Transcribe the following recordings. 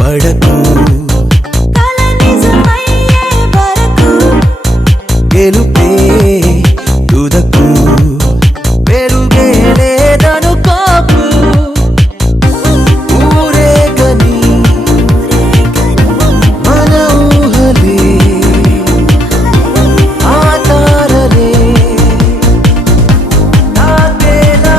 పడకు గెలుపే తుదకు పెరుగే లేదనుకోకు ఊరేగని మన ఊహలే ఆ తారలే తాకేలా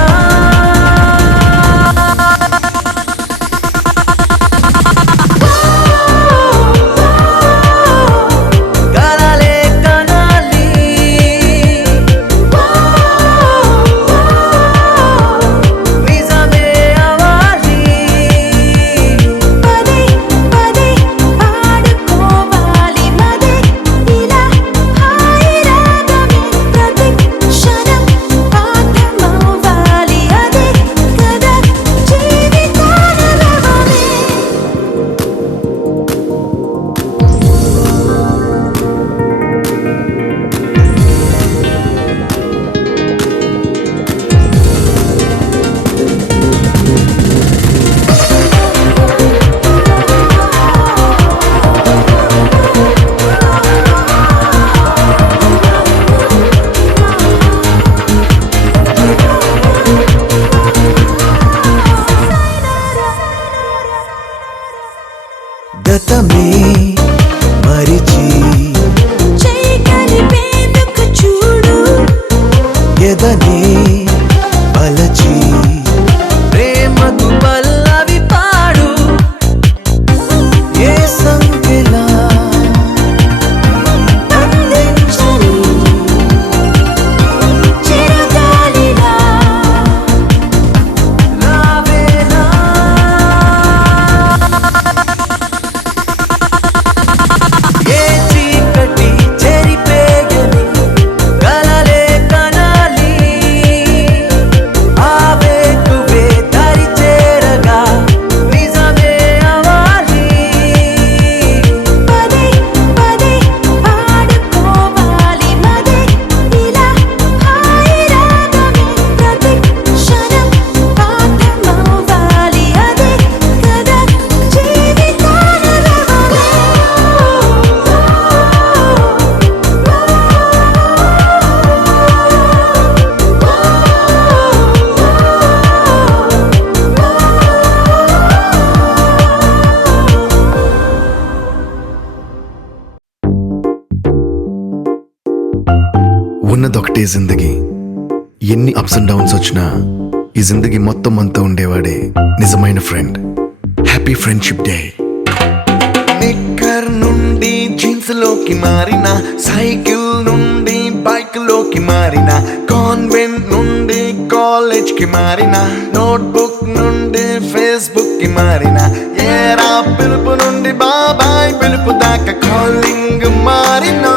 కలలే కనాలి నిజమే అవ్వాలి పదే పదే ఆడుకోవాలి మదే ఇలా హాయి రాగమే ప్రతి క్షణం పాఠమవ్వాలి అదే కదా జీవితాన రవమే గతమే మరిచి చెయ్యి కలిపేందుకు చూడు ఎదనే పలచి ప్రేమకు పల్లవి పాడు ఏ సంఖ్యలా అందించని చిరగాలిలా రావేలా ఏ చీకటి చెరిపేయని కలలే కనాలి ఆవేకువే దరి చేరగా నిజమే అవ్వాలి పదే పదే ఆడుకోవాలి మదే ఇలా హాయి రాగమే ప్రతి క్షణం పాఠమవ్వాలి అదే కదా జీవితాన రవమే ఉన్నదొకటే జిందగీ ఎన్ని అప్స్ అండ్ డౌన్స్ వచ్చినా ఈ జిందగీ మొత్తం అంతా ఉండేవాడే నిజమైన friend. Happy friendship day. Knicker నుండి జీన్స్ లోకి మారిన, సైకిల్ నుండి బైక్ లోకి మారిన, కాన్వెంట్ నుండి కాలేజ్ కి మారిన, నోట్బుక్ నుండి ఫేస్బుక్ కి మారిన, ఏరా పిలుపు నుండి బాబాయ్ పిలుపు దాకా కాలింగ్ మారిన,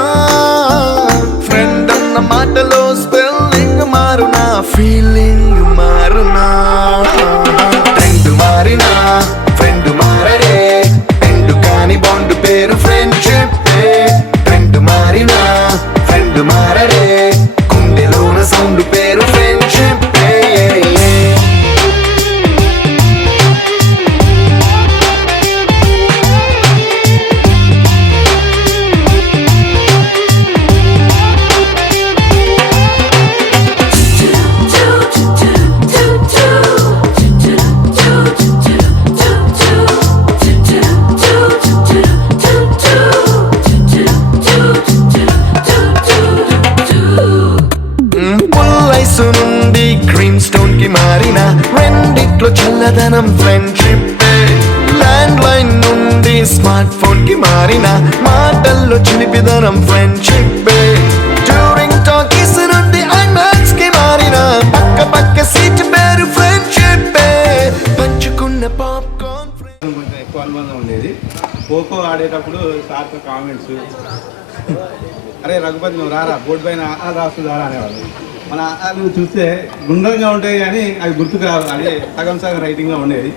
ఫ్రెండ్ అన్న మాటలో స్పెల్లింగ్ మారునా, ఫీలింగ్ మారునా, ట్రెండ్ మారినా ఫ్రెండ్ మారడే, ఎండు కాని బాండ్ పేరు ఫ్రెండ్షిప్. ట్రెండ్ మారినా ఫ్రెండ్ మారడే, గుండెలోన సౌండ్ పేరు ఫ్రెండ్షిప్. పుల్లైసు నుండి గ్రీన్ స్టోన్ కి మారిన, రెండిట్లో చల్లదనం ఫ్రెండ్షిప్. ల్యాండ్ లైన్ నుండి స్మార్ట్ ఫోన్ కి మారిన, మాటల్లో చిలిపిదనం ఫ్రెండ్షిప్. డ్యూరింగ్ టాకీస్ నుండి ఐమాక్స్ కి మారిన, పక్క పక్క సీట్ పేరు ఫ్రెండ్షిప్. పంచుకున్న పాప్కార్న్ కొంచెం ఎక్కువ అనుబంధం ఉండేది. ఖోఖో ఆడేటప్పుడు సార్తో కామెంట్స్, అరే రఘుపతి నువ్వు రారా బోర్డు పైన రాస్తుందారా అనేవాళ్ళు. మన నువ్వు చూస్తే గుండ్రంగా ఉంటాయి కానీ అవి గుర్తుకు రావు, అదే సగం సగం రైటింగ్లో ఉండేది.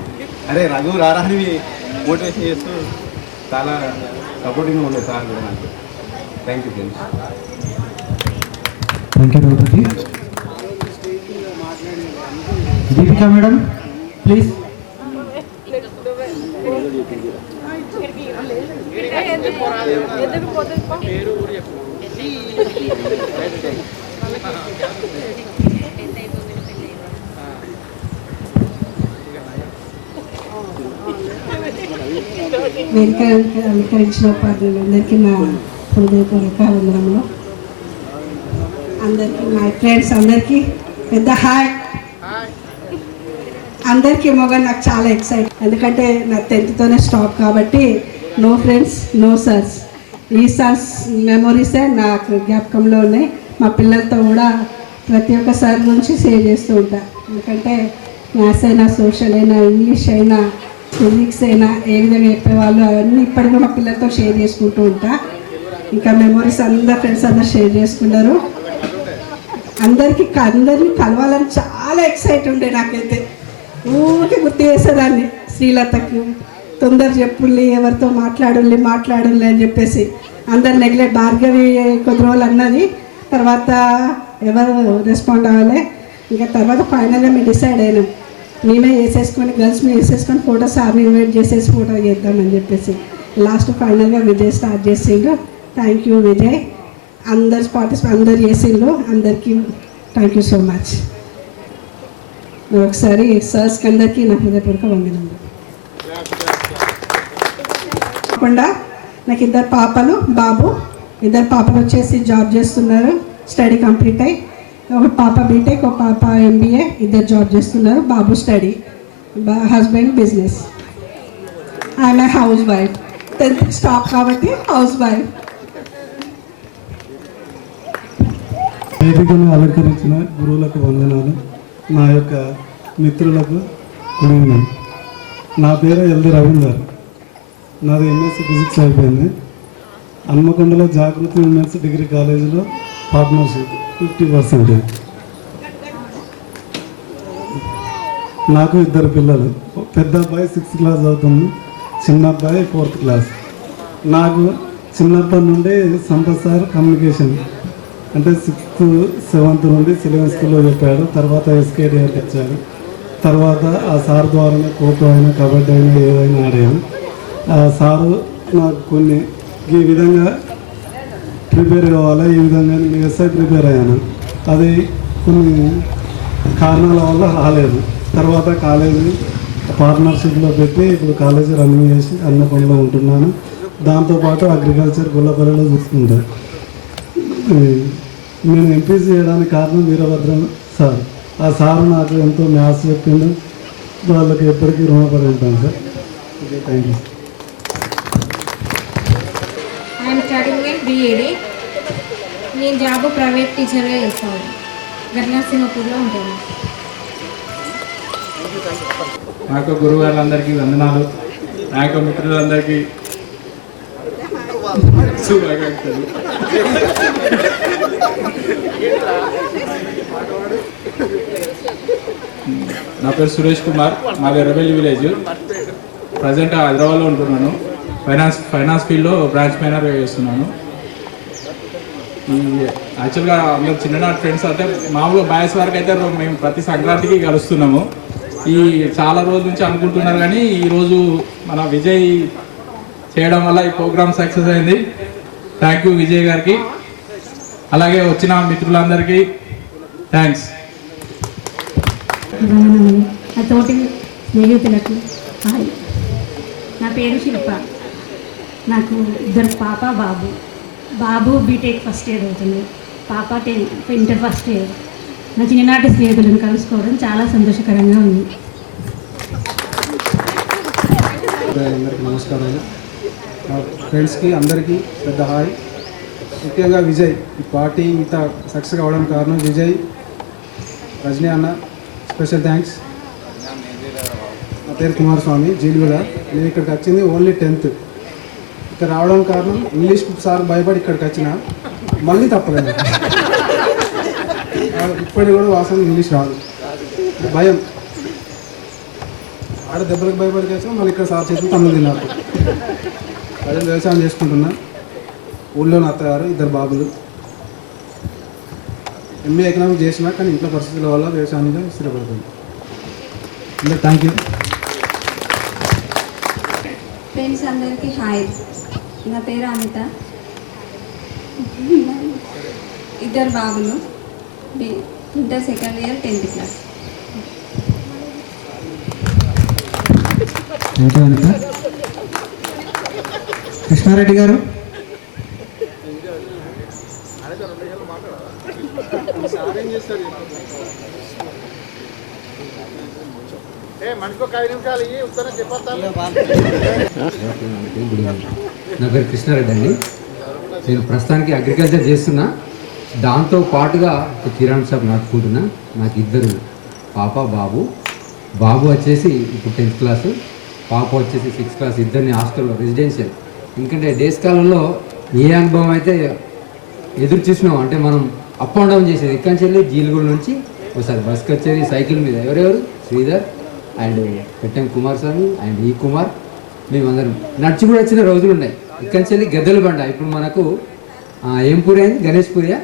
అరే రఘు రారా అని మోటివేషన్ చేస్తూ చాలా సపోర్టింగ్గా ఉండేది సార్ కూడా నాకు. Thank you friends. Thank you Raghupati. Deepika madam please. వేదిక అలంకరించిన ఉపాధ్యాయులందరికీ నా హృదయపూర్వక వందనములు. అందరికీ మై ఫ్రెండ్స్ అందరికీ పెద్ద హాయ్. అందరికీ మొగ నాకు చాలా ఎక్సైట్, ఎందుకంటే నా 10th స్టాప్ కాబట్టి నో ఫ్రెండ్స్ నో సర్స్. ఈ సర్స్ మెమొరీసే నాకు జ్ఞాపకంలో ఉన్నాయి. మా పిల్లలతో కూడా ప్రతి ఒక్క సార్ గురించి షేర్ చేస్తూ ఉంటా, ఎందుకంటే మ్యాథ్స్ అయినా సోషల్ అయినా ఇంగ్లీష్ అయినా ఫిజిక్స్ అయినా ఏ విధంగా చెప్పేవాళ్ళు అవన్నీ ఇప్పటికీ కూడా మా పిల్లలతో షేర్ చేసుకుంటూ ఉంటా. ఇంకా మెమొరీస్ అందరు ఫ్రెండ్స్ అందరు షేర్ చేసుకున్నారు. అందరినీ కలవాలని చాలా ఎక్సైట్ ఉండే నాకైతే. ఊరికి గుర్తు చేసేదాన్ని శ్రీలతకి, తొందర చెప్పుల్లి ఎవరితో మాట్లాడుల్లి అని చెప్పేసి అందరు నెగ్లెక్ట్. భార్గవి కొద్ది రోజులు అన్నది, తర్వాత ఎవరు రెస్పాండ్ అవ్వలే. ఇంకా తర్వాత ఫైనల్గా మేము డిసైడ్ అయినాం, మేమే వేసేసుకొని గర్ల్స్ మేము వేసేసుకొని ఫోటో సార్ని ఇన్వైట్ చేసేసి ఫోటో చేద్దామని చెప్పేసి లాస్ట్ ఫైనల్గా విజయ్ స్టార్ట్ చేసిండు. Thank you Vijay. అందరు చేసిండ్రు, అందరికీ థ్యాంక్ యూ సో మచ్. ఒకసారి సర్స్కి అందరికీ నా హృదయపూర్వక వందనములు. కాకుండా నాకు ఇద్దరు పాపలు, ఇద్దరు పాపలు వచ్చేసి జాబ్ చేస్తున్నారు, స్టడీ కంప్లీట్ అయ్యి. ఒక పాప బీటెక్, ఒక పాప MBA, ఇద్దరు జాబ్ చేస్తున్నారు. బాబు స్టడీ, హస్బెండ్ బిజినెస్. ఆమె హౌస్ వైఫ్, 10th స్టాప్ కాబట్టి హౌస్ వైఫ్. వేదికను అలంకరించిన గురువులకు వందనాలు. నా యొక్క మిత్రులకు గుడ్ ఈవినింగ్. నా పేరు ఎల్ది రవీందర్. నాది MSc ఫిజిక్స్ అయిపోయింది. హన్మకొండలో జాగృతి ఉమెన్స్ డిగ్రీ కాలేజీలో పార్ట్నర్షిప్ 50%. నాకు ఇద్దరు పిల్లలు. పెద్ద అబ్బాయి 6th క్లాస్ అవుతుంది, చిన్న అబ్బాయి 4th క్లాస్. నాకు చిన్నప్పటి నుండి సంపత్ సార్ కమ్యూనికేషన్ అంటే 6th 7th నుండి సిలబస్ స్కూల్లో చెప్పాడు. తర్వాత SKDR ఇచ్చాడు. తర్వాత ఆ సార్ ద్వారానే ఖోఖో అయినా కబడ్డీ అయినా ఏదైనా ఆడాను. ఆ సారు నాకు కొన్ని ఈ విధంగా ప్రిపేర్ కావాలా, ఈ విధంగా నేను SI ప్రిపేర్ అయ్యాను. అది కొన్ని కారణాల వల్ల రాలేదు. తర్వాత కాలేజీ పార్ట్నర్షిప్లో పెట్టి ఇప్పుడు కాలేజీ రన్నింగ్ చేసి హన్మకొండలో ఉంటున్నాను. దాంతోపాటు అగ్రికల్చర్ గుల్లపల్లిలో చూసుకుంటాను. నేను MPC చేయడానికి కారణం వీరభద్రం సార్. ఆ సారు నాకు ఎంతో మ్యాథ్స్ చెప్పిండు, వాళ్ళకి ఎప్పటికీ రుణపడి ఉంటాను sir. Okay, thank you. I'm studying in BEd. నేను జాబ్ ప్రైవేట్ టీచర్గా చేస్తాను, గర్నసింగపూర్లో ఉంటాను. నా యొక్క గురువు గారులందరికీ వందనాలు. నా యొక్క మిత్రులందరికీ శుభాకాంక్షలు. నా పేరు సురేష్ కుమార్, మాది ఎర్రబెల్లి విలేజ్. ప్రజెంట్ హైదరాబాద్లో ఉంటున్నాను. ఫైనాన్స్ ఫీల్డ్లో బ్రాంచ్ మేనేజర్గా చేస్తున్నాను. యాక్చువల్గా అందరు చిన్ననాటి ఫ్రెండ్స్ అంటే మామూలుగా బాయ్స్ వరకు అయితే మేము ప్రతి సంక్రాంతికి కలుస్తున్నాము. ఈ చాలా రోజుల నుంచి అనుకుంటున్నారు, కానీ ఈరోజు మన విజయ్ చేయడం వల్ల ఈ ప్రోగ్రామ్ సక్సెస్ అయింది. థ్యాంక్ యూ విజయ్ గారికి, అలాగే వచ్చిన మిత్రులందరికీ థ్యాంక్స్. నా తోటి స్నేహితులకు హాయ్. నా పేరు శిల్ప. నాకు ఇద్దరు పాప, బాబు బీటెక్ ఫస్ట్ ఇయర్ అవుతుంది, పాప ఇంటర్ ఫస్ట్ ఇయర్. నా చిన్ననాటి స్నేహితులను కలుసుకోవడం చాలా సంతోషకరంగా ఉంది. అందరికీ నమస్కారాలు. మా ఫ్రెండ్స్కి అందరికీ పెద్ద హాయ్. ముఖ్యంగా విజయ్, ఈ పార్టీ ఇంత సక్సెస్ అవ్వడం కారణం విజయ్, రజనీ అన్న, స్పెషల్ థ్యాంక్స్. నా పేరు కుమారస్వామి, జీలుగుల. నేను ఇక్కడికి వచ్చింది ఓన్లీ 10th. ఇక్కడ రావడం కారణం ఇంగ్లీష్ సార్ భయపడి ఇక్కడికి వచ్చిన, మళ్ళీ తప్పలేదు. ఇప్పటికి కూడా వాసన ఇంగ్లీష్ రాదు, భయం. ఆడ దెబ్బలకు భయపడికి వచ్చాం, మళ్ళీ ఇక్కడ సార్ చేసిన తమిళ తిన్నారు. ప్రజలు వ్యవసాయం చేసుకుంటున్నా. ఊళ్ళో నా అత్తగారు, ఇద్దరు బాబులు. MA ఎకనామిక్స్ చేసినా, కానీ ఇంట్లో పరిస్థితుల వల్ల వ్యవసాయంలో స్థిరపడుతుంది. అందరూ థ్యాంక్ యూ. ఫ్రెండ్స్ అందరికీ హాయ్. నా పేరు అనిత. ఇద్దరు బాబులు, inter second year 10th class. Thank you Anitha. Krishnareddy గారు. నా పేరు కృష్ణారెడ్డి అండి. నేను ప్రస్తుతానికి అగ్రికల్చర్ చేస్తున్నా, దాంతో పాటుగా ఒక కిరాణా షాప్ నడుపుకుంటున్నా. నాకు ఇద్దరు పాప బాబు. బాబు వచ్చేసి ఇప్పుడు 10th క్లాసు, పాప వచ్చేసి 6th క్లాస్. ఇద్దరిని హాస్టల్లో రెసిడెన్షియల్. ఎందుకంటే డేస్ కాలంలో ఏ అనుభవం అయితే ఎదురు చూసినాం అంటే మనం అప్ అండ్ డౌన్ చేసేది. ఇక్కడి నుంచి వెళ్ళి జీలుగూడ నుంచి ఒకసారి బస్కి వచ్చేది సైకిల్ మీద. ఎవరెవరు? శ్రీధర్ అండ్ పెట్టెం కుమారస్వామి అండ్ ఈ కుమార్, మేమందరం నడిచి కూడా వచ్చిన రోజులు ఉన్నాయి. ఇక్కడి నుంచి వెళ్ళి గద్దెల బండ. ఇప్పుడు మనకు ఏం పూరి అయింది? గణేష్ పూరియా?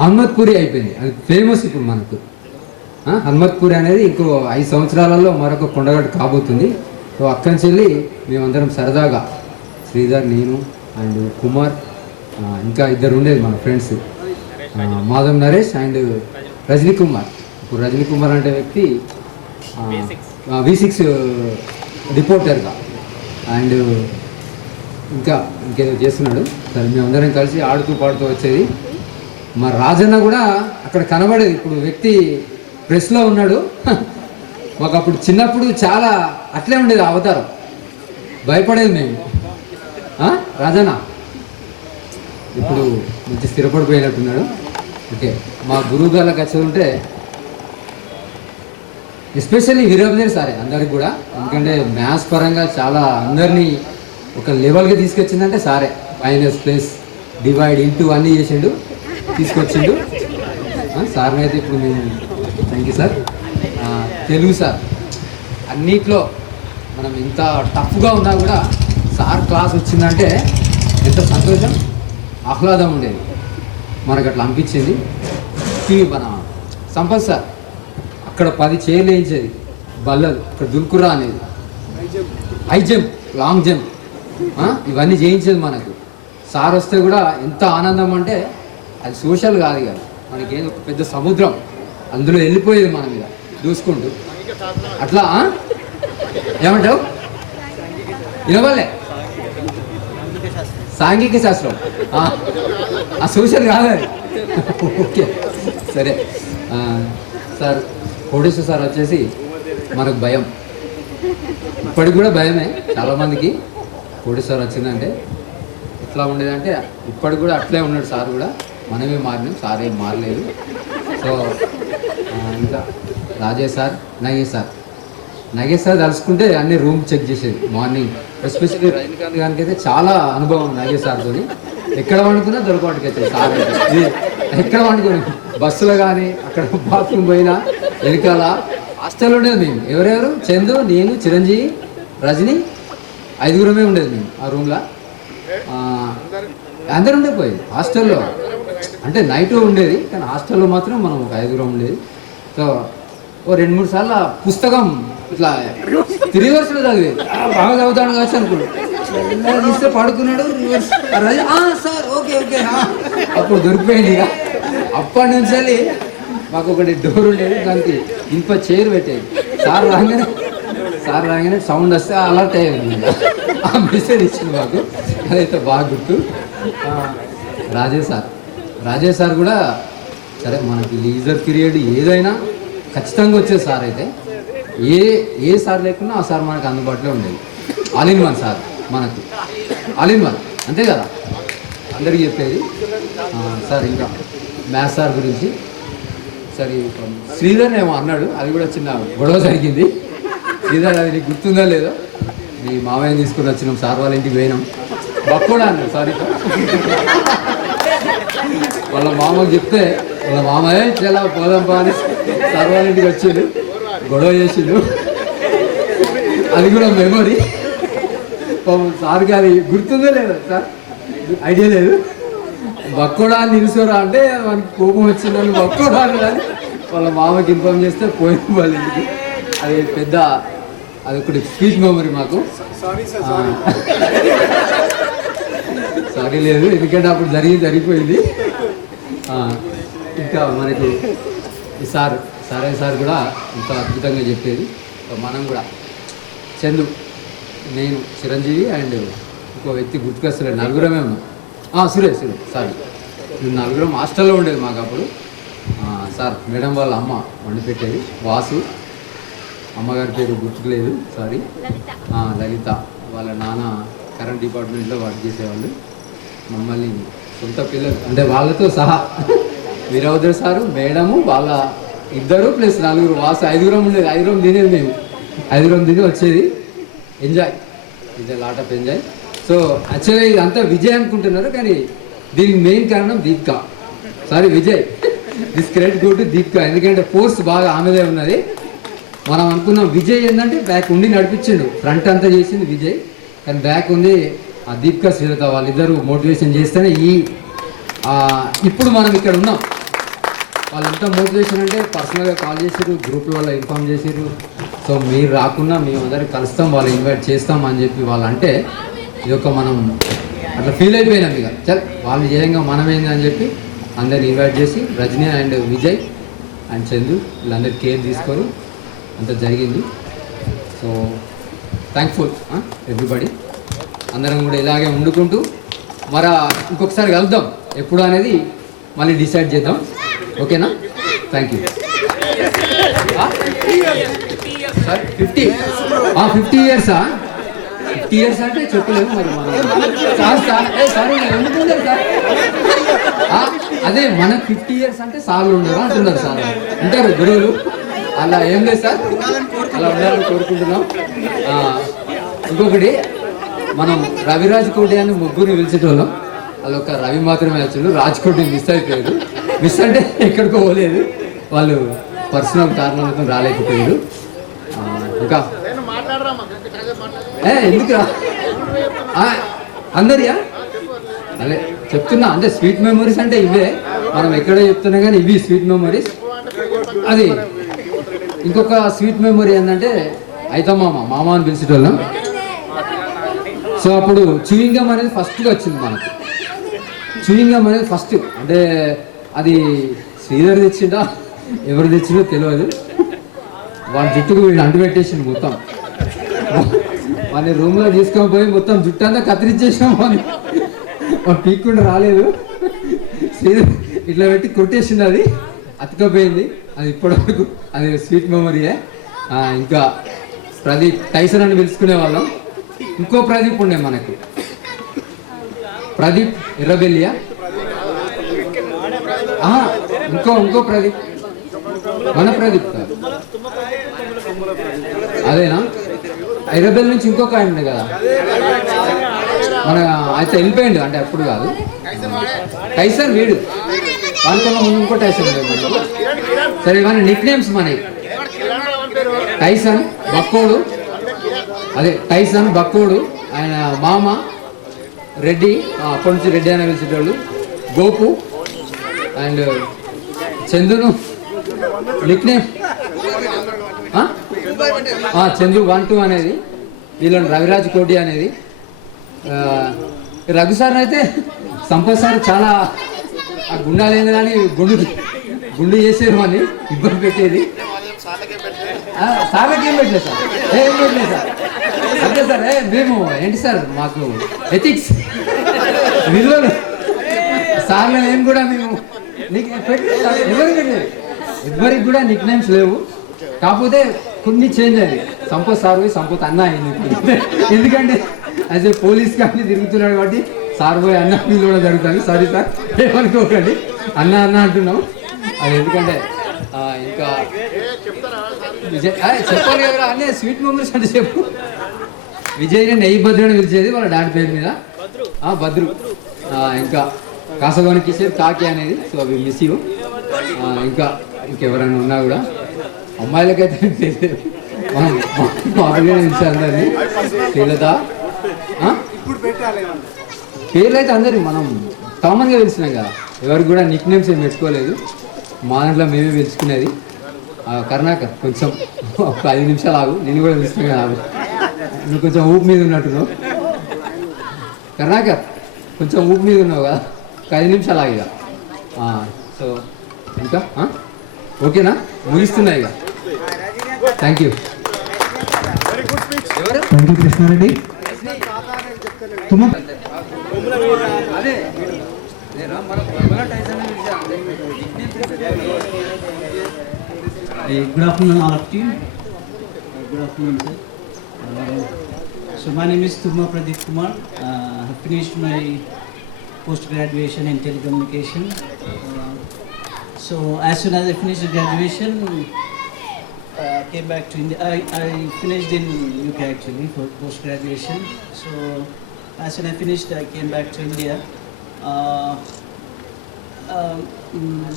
హనుమత్పూరి అయిపోయింది. అది ఫేమస్ ఇప్పుడు మనకు. హనుమత్పూరి అనేది ఇంకో 5 సంవత్సరాలలో మరొక కొండగట్టు కాబోతుంది. సో అక్కడి నుంచి వెళ్ళి మేమందరం సరదాగా శ్రీధర్, నేను అండ్ కుమార్, ఇంకా ఇద్దరు ఉండేది మన ఫ్రెండ్స్, మాధవ్ నరేష్ అండ్ రజనీ కుమార్. ఇప్పుడు రజనీ కుమార్ అంటే వ్యక్తి V6 రిపోర్టర్గా అండ్ ఇంకేదో చేస్తున్నాడు. సరే మేమందరం కలిసి ఆడుతూ పాడుతూ వచ్చేది. మా రాజన్న కూడా అక్కడ కనబడేది. ఇప్పుడు వ్యక్తి ప్రెస్లో ఉన్నాడు. మాకు అప్పుడు చిన్నప్పుడు చాలా అట్లే ఉండేది అవతారం, భయపడేది మేము. రాజన్న ఇప్పుడు మంచి స్థిరపడిపోయినట్టున్నాడు. ఓకే, మా గురువు గారికి వచ్చేది ఉంటే ఎస్పెషల్లీ వీరభద్ర సారే అందరికి కూడా. ఎందుకంటే మ్యాథ్స్ పరంగా చాలా అందరినీ ఒక లెవెల్గా తీసుకొచ్చిందంటే సారే. మైనస్ ప్లస్ డివైడ్ ఇంటూ అన్నీ చేసిండు, తీసుకొచ్చిండు. సార్ని అయితే ఇప్పుడు మేము thank you sir. Telugu sir అన్నిట్లో మనం ఎంత టఫ్గా ఉన్నా కూడా సార్ క్లాస్ వచ్చిందంటే ఎంత సంతోషం, ఆహ్లాదం ఉండేది. మనకు అట్లా అనిపించింది. మన సంపత్ సార్ అక్కడ 10 చైర్లు వేయించేది, బల్లలు అక్కడ దుల్కురా అనేది, హై జంప్, లాంగ్ జంప్, ఇవన్నీ చేయించేది మనకు. సార్ వస్తే కూడా ఎంత ఆనందం అంటే అది సోషల్ కాదు కదా, మనకేం ఒక పెద్ద సముద్రం, అందులో వెళ్ళిపోయేది మన మీద చూసుకుంటూ. అట్లా ఏమంటావు? వినవలే? సాంఘిక శాస్త్రం ఆ సోషల్ కాదు. ఓకే సరే. సార్ కోటేశ్వర సార్ వచ్చేసి మనకు భయం, ఇప్పటికి కూడా భయమే చాలామందికి. కోటేశ్వర వచ్చిందంటే ఎట్లా ఉండేదంటే ఇప్పటికి కూడా అట్లే ఉన్నాడు సార్ కూడా. మనమే మారినాం, సార్ ఏం మారలేదు. సో ఇంకా రాజేష్ సార్, నగేష్ సార్ తలుచుకుంటే అన్ని రూమ్ చెక్ చేసేది మార్నింగ్. ఎస్పెషల్లీ రజనీకాంత్ గారికి అయితే చాలా అనుభవం నగేష్ సార్తో. ఎక్కడ వండుకున్నా దొరకవాటికి అయితే సార్ అయితే ఎక్కడ వండుకుని బస్సులో కానీ అక్కడ బాత్రూమ్ పోయినా వెనకాల హాస్టల్ ఉండేది మేము. ఎవరెవరు? చందు, నేను, చిరంజీవి, రజనీ, 5గురమే ఉండేది మేము ఆ రూమ్లో. అందరూ ఉండేపోయేది హాస్టల్లో. అంటే నైట్ ఉండేది కానీ హాస్టల్లో మాత్రం మనం ఒక 5గురం ఉండేది. సో ఓ 2-3 సార్లు పుస్తకం ఇట్లా రివర్స్లో చదివేది. బాగా చదువుతాడు కావచ్చు అనుకోండి, తీస్తే పడుకున్నాడు రివర్స్ సార్ ఓకే ఓకే అప్పుడు దొరికిపోయింది. ఇక అప్పటి నుంచి మాకు ఒకటి డోర్ ఉండేది, దానికి ఇంప చైర్ పెట్టేది. సార్ రాగానే సౌండ్ వస్తే అలర్ట్ అయ్యేది. ఆ మెసేజ్ ఇచ్చింది మాకు, అదైతే బాగా గుర్తు. రాజేష్ సార్ కూడా సరే మనకి లీజర్ పీరియడ్ ఏదైనా ఖచ్చితంగా వచ్చేది సార్. అయితే ఏ సార్ లేకున్నా ఆ సార్ మనకు అందుబాటులో ఉండేది. ఆల్ ఇన్ వన్ సార్ మనకు, ఆల్ ఇన్ వన్ అంతే కదా అందరికీ చెప్పేది. సార్ ఇంకా మ్యాథ్స్ సార్ గురించి సరే శ్రీధర్ ఏమో అన్నాడు, అది కూడా చిన్న గొడవ జరిగింది. శ్రీధర్ అది నీకు గుర్తుందా లేదో, మీ మామయ్యని తీసుకుని వచ్చినాం సార్ వాళ్ళ ఇంటికి పోయినాం. బక్కోడా అన్నాడు సారీ. వాళ్ళ మామకు చెప్తే వాళ్ళ మామయ్య చాలా పోదాంపా అని సార్ వాళ్ళ ఇంటికి వచ్చిండు, గొడవ చేసిండు. అది కూడా మెమొరీ. సార్కి అది గుర్తుందో లేదా సార్, ఐడియా లేదు. బక్కోడా అని నిలుసోరా అంటే మనకి కోపం వచ్చిందని బక్కోడా అని వాళ్ళ మామకి ఇన్ఫార్మ్ చేస్తే పోయింది వాళ్ళ ఇంటికి. అది పెద్ద అదొకటి స్వీట్ మెమరీ మాకు. సారీ లేదు, ఎందుకంటే అప్పుడు జరిగిపోయింది. ఇంకా మనకి ఈ సారే సార్ కూడా ఇంకా అద్భుతంగా చెప్పేది. మనం కూడా చందు, నేను, చిరంజీవి అండ్ ఇంకో వ్యక్తి గుర్తుకొస్తలేదు, నలుగురమే ఉన్నాం. సురేష్ సారీ, మేము నలుగురం హాస్టల్లో ఉండేది మాకు అప్పుడు. సార్ మేడం వాళ్ళ అమ్మ వండి పెట్టేది, వాసు, అమ్మగారి పేరు గుర్తులేదు సారీ, లలిత, వాళ్ళ నాన్న కరెంట్ డిపార్ట్మెంట్లో వర్క్ చేసేవాళ్ళు. మమ్మల్ని సొంత పిల్లలు అంటే వాళ్ళతో సహా వీరభద్ర సారు, మేడము, వాళ్ళ ఇద్దరు ప్లస్ నలుగురు, వాసు, ఐదుగురం ఉండేది. ఐదుగురం తినేది మేము, ఐదుగురం తిని వచ్చేది. Enjoy lot of enjoy. So యాక్చువల్గా ఇదంతా విజయ్ అనుకుంటున్నారు, కానీ దీనికి మెయిన్ కారణం Deepika. Sorry Vijay, this credit go to Deepika. ఎందుకంటే ఫోర్స్ బాగా ఆమెదే ఉన్నది. మనం అనుకున్నాం విజయ్ ఏంటంటే బ్యాక్ ఉండి నడిపించిండు, ఫ్రంట్ అంతా చేసింది విజయ్, కానీ బ్యాక్ ఉంది ఆ దీపిక, శ్రీలత. వాళ్ళిద్దరూ మోటివేషన్ చేస్తేనే ఇప్పుడు మనం ఇక్కడ ఉన్నాం. వాళ్ళంతా మోటివేషన్ అంటే పర్సనల్గా కాల్ చేసారు, గ్రూప్ వల్ల ఇన్ఫామ్ చేసారు. సో మీరు రాకున్నా మేము అందరికి కలుస్తాం, వాళ్ళు ఇన్వైట్ చేస్తాం అని చెప్పి వాళ్ళు అంటే ఇది ఒక మనం అట్లా ఫీల్ అయిపోయినాం. ఇక చల్ వాళ్ళు చేయంగా మనమేంది అని చెప్పి అందరిని ఇన్వైట్ చేసి రజనీ అండ్ విజయ్ అండ్ చందు వీళ్ళందరి కేర్ తీసుకొని అంత జరిగింది. So thankful everybody. అందరం కూడా ఇలాగే వండుకుంటూ మరి ఇంకొకసారి కలుద్దాం ఎప్పుడు అనేది మళ్ళీ డిసైడ్ చేద్దాం. ఓకేనా? Thank you. 50 ఇయర్సా? 50 ఇయర్స్ అంటే చెప్పలేము మరి. సారీ ఎందుకుంటారు సార్? అదే మనకు 50 ఇయర్స్ అంటే సార్లు ఉండరు అంటున్నారు సార్, ఉంటారు గురువులు. అలా ఏం లేదు సార్, అలా ఉండాలని కోరుకుంటున్నాం. ఇంకొకటి, మనం రవిరాజ్ కోటి అని ముగ్గురిని పిలిచేటోళ్ళం. వాళ్ళు ఒక రవి మాత్రమే వచ్చాడు, రాజ్ కోటి మిస్ అయిపోయారు. మిస్ అంటే ఎక్కడికో పోలేదు, వాళ్ళు పర్సనల్ కారణాలతో రాలేకపోయారు. ఇంకా ఎందుకురా అందరియా అదే చెప్తున్నా, అంటే స్వీట్ మెమరీస్ అంటే ఇవే. మనం ఎక్కడే చెప్తున్నా కానీ ఇవి స్వీట్ మెమరీస్. అది ఇంకొక స్వీట్ మెమరీ ఏంటంటే అయితే మామ అని పిలిచేటోళ్ళం. సో అప్పుడు చూయింగ్ గమ్ అనేది ఫస్ట్గా వచ్చింది మనకు. చూయింగ్ గమ్ అనేది ఫస్ట్, అంటే అది శ్రీధర్ తెచ్చిందా ఎవరు తెచ్చిందో తెలియదు. వాళ్ళ జుట్టుకు వీళ్ళు అంటు పెట్టేసింది మొత్తం. వాళ్ళని రూమ్లో తీసుకొని పోయి మొత్తం జుట్టు అంతా కత్తిరించేసాం. వాళ్ళు పీక్కుండా రాలేదు, శ్రీధర్ ఇట్లా పెట్టి కొట్టేసింది, అది అతికపోయింది. అది ఇప్పటివరకు అది స్వీట్ మెమరీయే. ఇంకా ప్రదీప్, టైసన్ అని పిలుచుకునే వాళ్ళం. ఇంకో ప్రదీప్ ఉండే మనకు, ప్రదీప్ ఎర్రబెల్లియా, ఇంకో ప్రదీప్, మన ప్రదీప్ కాదు అదేనా? ఎర్రబెల్లి నుంచి ఇంకొక ఆయన ఉండే కదా మన, అయితే వెళ్ళిపోయిండు, అంటే అప్పుడు కాదు. టైసన్ వీడు, వాళ్ళకన్నా ముందు ఇంకో టైసన్ ఉండే. సరే ఇవన్నీ నిక్ నేమ్స్ మనకి. టైసన్ బక్కోడు, అదే టైసన్ బక్కోడు, ఆయన మామ రెడ్డి, అప్పటి నుంచి రెడ్డి అని పిలిచేటోళ్ళు. గోపు అండ్ చందును నిక్ నేమ్ చందు 1-2 అనేది, వీళ్ళని రవిరాజ్ కోటి అనేది. రఘు సార్ అయితే సంపత్ సార్ చాలా గుండాలేదు కానీ గుండు చేసేది అని ఇబ్బంది పెట్టేది. సార్లకి ఏం పెట్టలేదు సార్, ఏం పెట్టలేదు సార్. అంతే సార్, మేము ఏంటి సార్ మాకు ఎథిక్స్ విలువలు సార్లు ఏం కూడా మేము ఎవరికి పెట్టలేదు, ఎవరికి కూడా నిక్ నేమ్స్ లేవు. కాకపోతే కొన్ని చేంజ్ అయ్యింది. సంపత్ సార్ పోయి సంపత్ అన్న అయింది, ఎందుకంటే యాజ్ ఏ పోలీస్ కానీ తిరుగుతున్నాడు కాబట్టి సార్ పోయి అన్న వీళ్ళు కూడా జరుగుతుంది. సారీ సార్ ఏమనుకోకండి, అన్న అంటున్నాం. అది ఎందుకంటే ఇంకా విజయ్ చెప్పాలి కదా అన్నీ స్వీట్ మెమరీస్ అంటే చెప్పు. విజయ్ నెయ్యి భద్రు అని పిలిచేది వాళ్ళ డాడీ పేరు మీద, భద్రు. ఇంకా కాసగోని కిషోర్ కాకి అనేది. సో అవి మిస్ యూ. ఇంకెవరైనా ఉన్నా కూడా అమ్మాయిలకైతే తెలియదు, మనం మామూలుగా పిలిచే అందరినీ. శ్రీలత పేర్లు అయితే అందరి మనం కామన్గా పిలిచినాం కదా, ఎవరికి కూడా నిక్ నేమ్స్ ఏం పెట్టుకోలేదు. మా దాంట్లో మేమే పిలుచుకునేది. కరుణాకర్ కొంచెం ఒక 5 నిమిషాలు ఆగు, నేను కూడా పిలుస్తాను కదా ఆగు. నువ్వు కొంచెం ఊపు మీద ఉన్నట్టున్నావు. కరుణాకర్ కొంచెం ఊపు మీద ఉన్నావు కదా, ఒక 5 నిమిషాలు ఆగి ఇక. సో ఇంకా ఓకేనా, ముగిస్తున్నా ఇక. Thank you. Thank you Krishnareddy. Good afternoon, all of you. Good afternoon, sir. So my name is Thuma Pradeep Kumar. I have finished my post-graduation in telecommunication. So as soon as I finished the graduation, came back to India. I finished in UK actually for post-graduation. So as soon as I finished, I came back to India.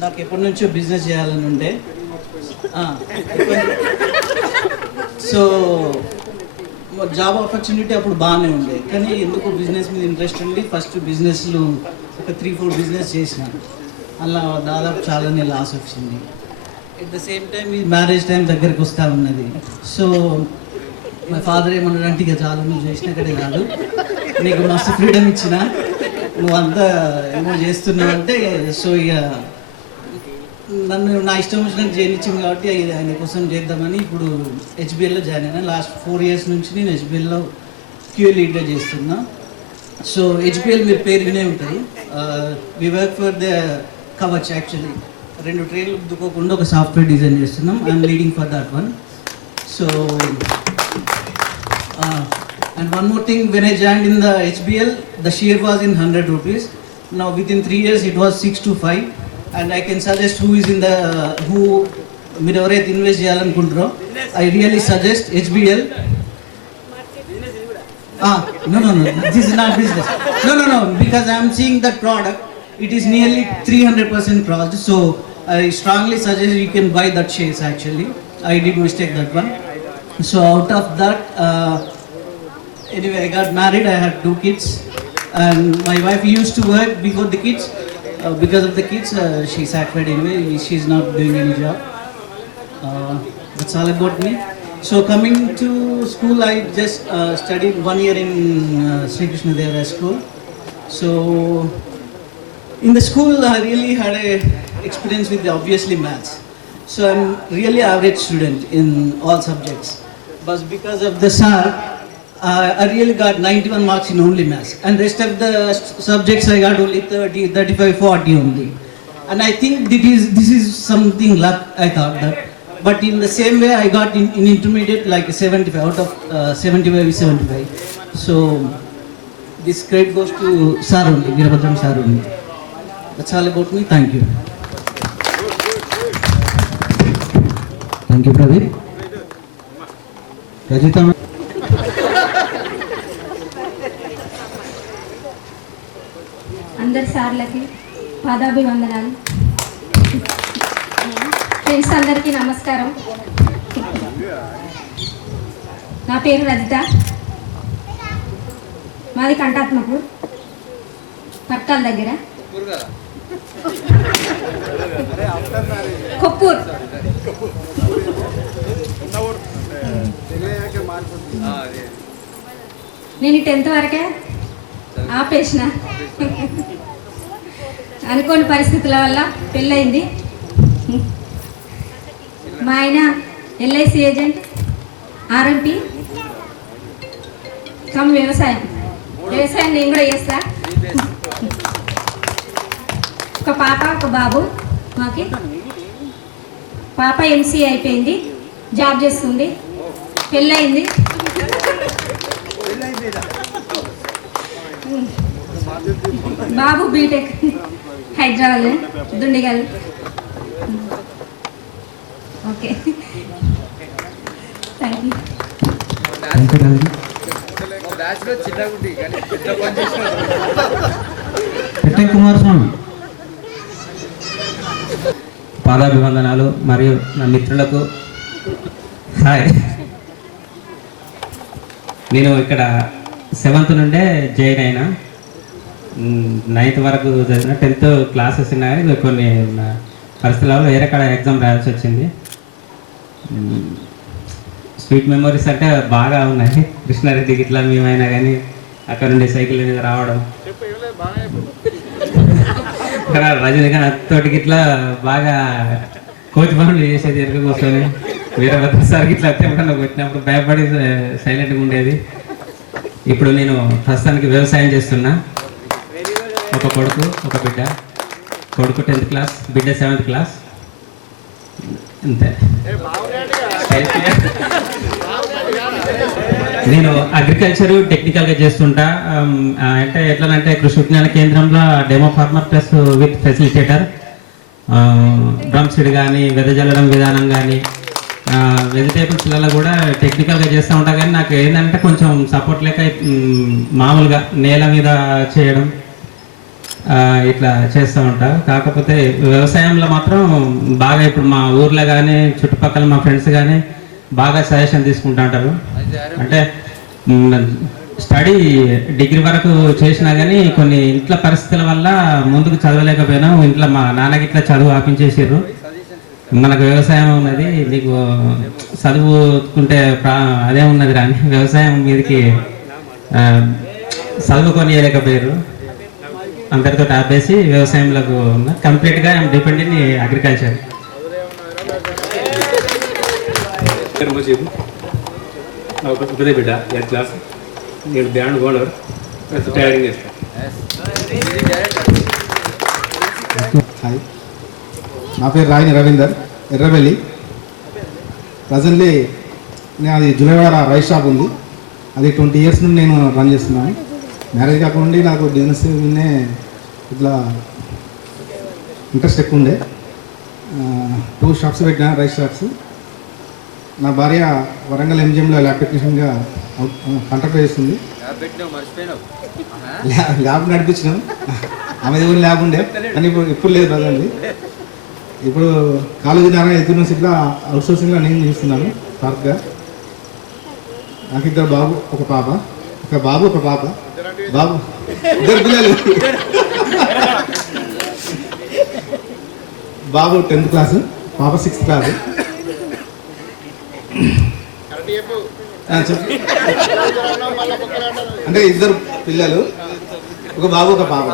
నాకు ఎప్పటి నుంచో business చేయాలని ఉండే. So job opportunity అప్పుడు బాగానే ఉండే, కానీ ఎందుకు బిజినెస్ మీద ఇంట్రెస్ట్ ఉండి ఫస్ట్ బిజినెస్లు ఒక 3-4 బిజినెస్ చేసిన. అలా దాదాపు చాలానే లాస్ వచ్చింది. ఎట్ ద సేమ్ టైం ఈ మ్యారేజ్ టైం దగ్గరికి వస్తూ ఉన్నది. సో మా ఫాదర్ ఏమన్నాడంటే ఇక చాలా నువ్వు చేసినక్కడే కాదు, నీకు మస్తు ఫ్రీడమ్ ఇచ్చిన, నువ్వు అంతా ఏమో చేస్తున్నావు అంటే. సో ఇక నన్ను నా ఇష్టం వచ్చినట్టు చేయనిచ్చింది కాబట్టి ఆయన కోసం చేద్దామని ఇప్పుడు హెచ్బిఎల్లో జాయిన్ అయినా. లాస్ట్ 4 years నుంచి నేను హెచ్బిఎల్లో క్యూఏ లీడ్గా చేస్తున్నా. సో హెచ్బిఎల్ మీరు పేరు వినే ఉంటారు. We work for the Kavach. Actually 2 ట్రైన్లు దుక్కోకుండా ఒక సాఫ్ట్వేర్ డిజైన్ చేస్తున్నాం. I'm leading for that one. So and one more thing, when I joined in the HBL, the share was in 100 rupees. Now within 3 years it was 6 to 5. And I can suggest who is in the మీరు ఎవరైతే invest చేయాలనుకుంటారో, I really suggest HBL. No, this is not business. No, because I am seeing that product, it is nearly 300% crossed. So I strongly suggest you can buy that shares actually. I did mistake that one. So out of that, anyway, I got married, I had 2 kids, and my wife used to work before the kids. Because of the kids, she sacked anyway, she's not doing any job. That's all about me. So coming to school, I just studied 1 year in Sri Krishna Deva School. So in the school, I really had a experience with obviously maths. So I'm really average student in all subjects. But because of the SAR, I really got 91 marks in only maths, and rest of the subjects I got only 30, 35, 40 only. And I think this is something luck, I thought that. But in the same way, I got in intermediate like 75 out of 75 is 75. So this credit goes to Sir only, Virabhadram Sir only. That's all about me. Thank you. Thank you Pradeep. Rajitha అందరి సార్లకి పాదాభివందనాలు. Friends అందరికీ నమస్కారం. నా పేరు రజిత, మాది కంటాత్మపూర్, పర్కాల్ దగ్గర, కొప్పూర్. నేను 10th వరకే ఆపేసిన, అనుకోని పరిస్థితుల వల్ల పెళ్ళయింది. మా ఆయన ఎల్ఐసి ఏజెంట్, ఆర్ఎంపీ కమ్ వ్యవసాయం నేను కూడా చేస్తా. ఒక పాప ఒక బాబు. మాకి పాప ఎంసీఏ అయిపోయింది, జాబ్ చేస్తుంది, పెళ్ళయింది. బాబు BTech Hyderabad Dundigal. Okay, thank you. పెట్టే కుమారస్వామి. పాదాభివందనాలు మరియు నా మిత్రులకు హాయ్. నేను ఇక్కడ 7th నుండే జాయిన్ అయినా, 9th వరకు చదివిన. 10th క్లాసెస్ ఉన్నాయి, కొన్ని పరిస్థితుల వల్ల వేరే కాడ ఎగ్జామ్ రాయాల్సి వచ్చింది. స్వీట్ మెమరీస్ అంటే బాగా ఉన్నాయి. కృష్ణారెడ్డికి ఇట్లా మేమైనా కానీ అక్కడ నుండి సైకిల్ మీద రావడం, రజనీకాంత్ తోటికి ఇట్లా బాగా కోచ్ పనులు చేసేది ఎరుక కూర్చొని. వీరభద్ర సార్కి ఇట్లా ఎప్పుడన్నా వచ్చినప్పుడు భయపడి సైలెంట్గా ఉండేది. ఇప్పుడు నేను ప్రస్తుతానికి వ్యవసాయం చేస్తున్నా. ఒక కొడుకు, ఒక బిడ్డ. కొడుకు 10th క్లాస్, బిడ్డ 7th క్లాస్. అంతే. నేను అగ్రికల్చర్ టెక్నికల్గా చేస్తుంటా. అంటే ఎట్లనంటే కృషి విజ్ఞాన కేంద్రంలో demo farmer plus with facilitator. Drum seed కానీ, వెదజల్లడం విధానం కానీ, వెజిటేబుల్స్లలో కూడా టెక్నికల్గా చేస్తూ ఉంటా. కానీ నాకు ఏంటంటే కొంచెం సపోర్ట్ లేక మామూలుగా నేల మీద చేయడం ఇట్లా చేస్తూ ఉంటా. కాకపోతే వ్యవసాయంలో మాత్రం బాగా ఇప్పుడు మా ఊర్లో కానీ చుట్టుపక్కల మా ఫ్రెండ్స్ కానీ బాగా సజెషన్ తీసుకుంటూ ఉంటారు. అంటే స్టడీ డిగ్రీ వరకు చేసినా కానీ కొన్ని ఇంట్లో పరిస్థితుల వల్ల ముందుకు చదవలేకపోయినాం. ఇంట్లో మా నాన్నకి ఇట్లా చదువు ఆపించేసారు. మనకు వ్యవసాయం ఉన్నది, నీకు చదువుకుంటే అదే ఉన్నది కానీ వ్యవసాయం మీదకి చదువుకొనియలేకపోయారు. అందరితో ఆపేసి వ్యవసాయంలోకి కంప్లీట్గా డిపెండ్ ఇన్ అగ్రికల్చర్. పెద్ద బిడ్డ 8th క్లాస్. నేను బ్యాండ్ ఓనర్, టైలరింగ్ చేస్తాను. హాయ్, నా పేరు రాయని రవీందర్, ఎర్రబెల్లి. ప్రజెంట్లీ అది జులైవాడ రైస్ షాప్ ఉంది. అది 20 years నుండి నేను రన్ చేస్తున్నాను. మ్యారేజ్ కాకుండా నాకు బిజినెస్ మీదనే ఇట్లా ఇంట్రెస్ట్ ఎక్కువ ఉండే. 2 షాప్స్ పెట్టిన, రైస్ షాప్స్. నా భార్య వరంగల్ ఎంజిఎంలో ల్యాబ్ టెక్నీషియన్గా కాంట్రాక్ట్ చేస్తుంది. ల్యాబ్ నడిపించినాం. ఆమె కూడా ల్యాబ్ ఉండే, కానీ ఇప్పుడు లేదు ప్రజెంట్లీ. ఇప్పుడు కాలేజీ నారాయణ యూనివర్సిటీలో అవుట్సోర్సింగ్లో నేను చేస్తున్నాను పార్క్గా. నాకు 2 బాబు, ఒక పాప. ఒక బాబు, ఒక పాప. బాబు 2 పిల్లలు. బాబు 10th క్లాస్, పాప 6th క్లాస్. అంటే 2 పిల్లలు, ఒక బాబు, ఒక పాప.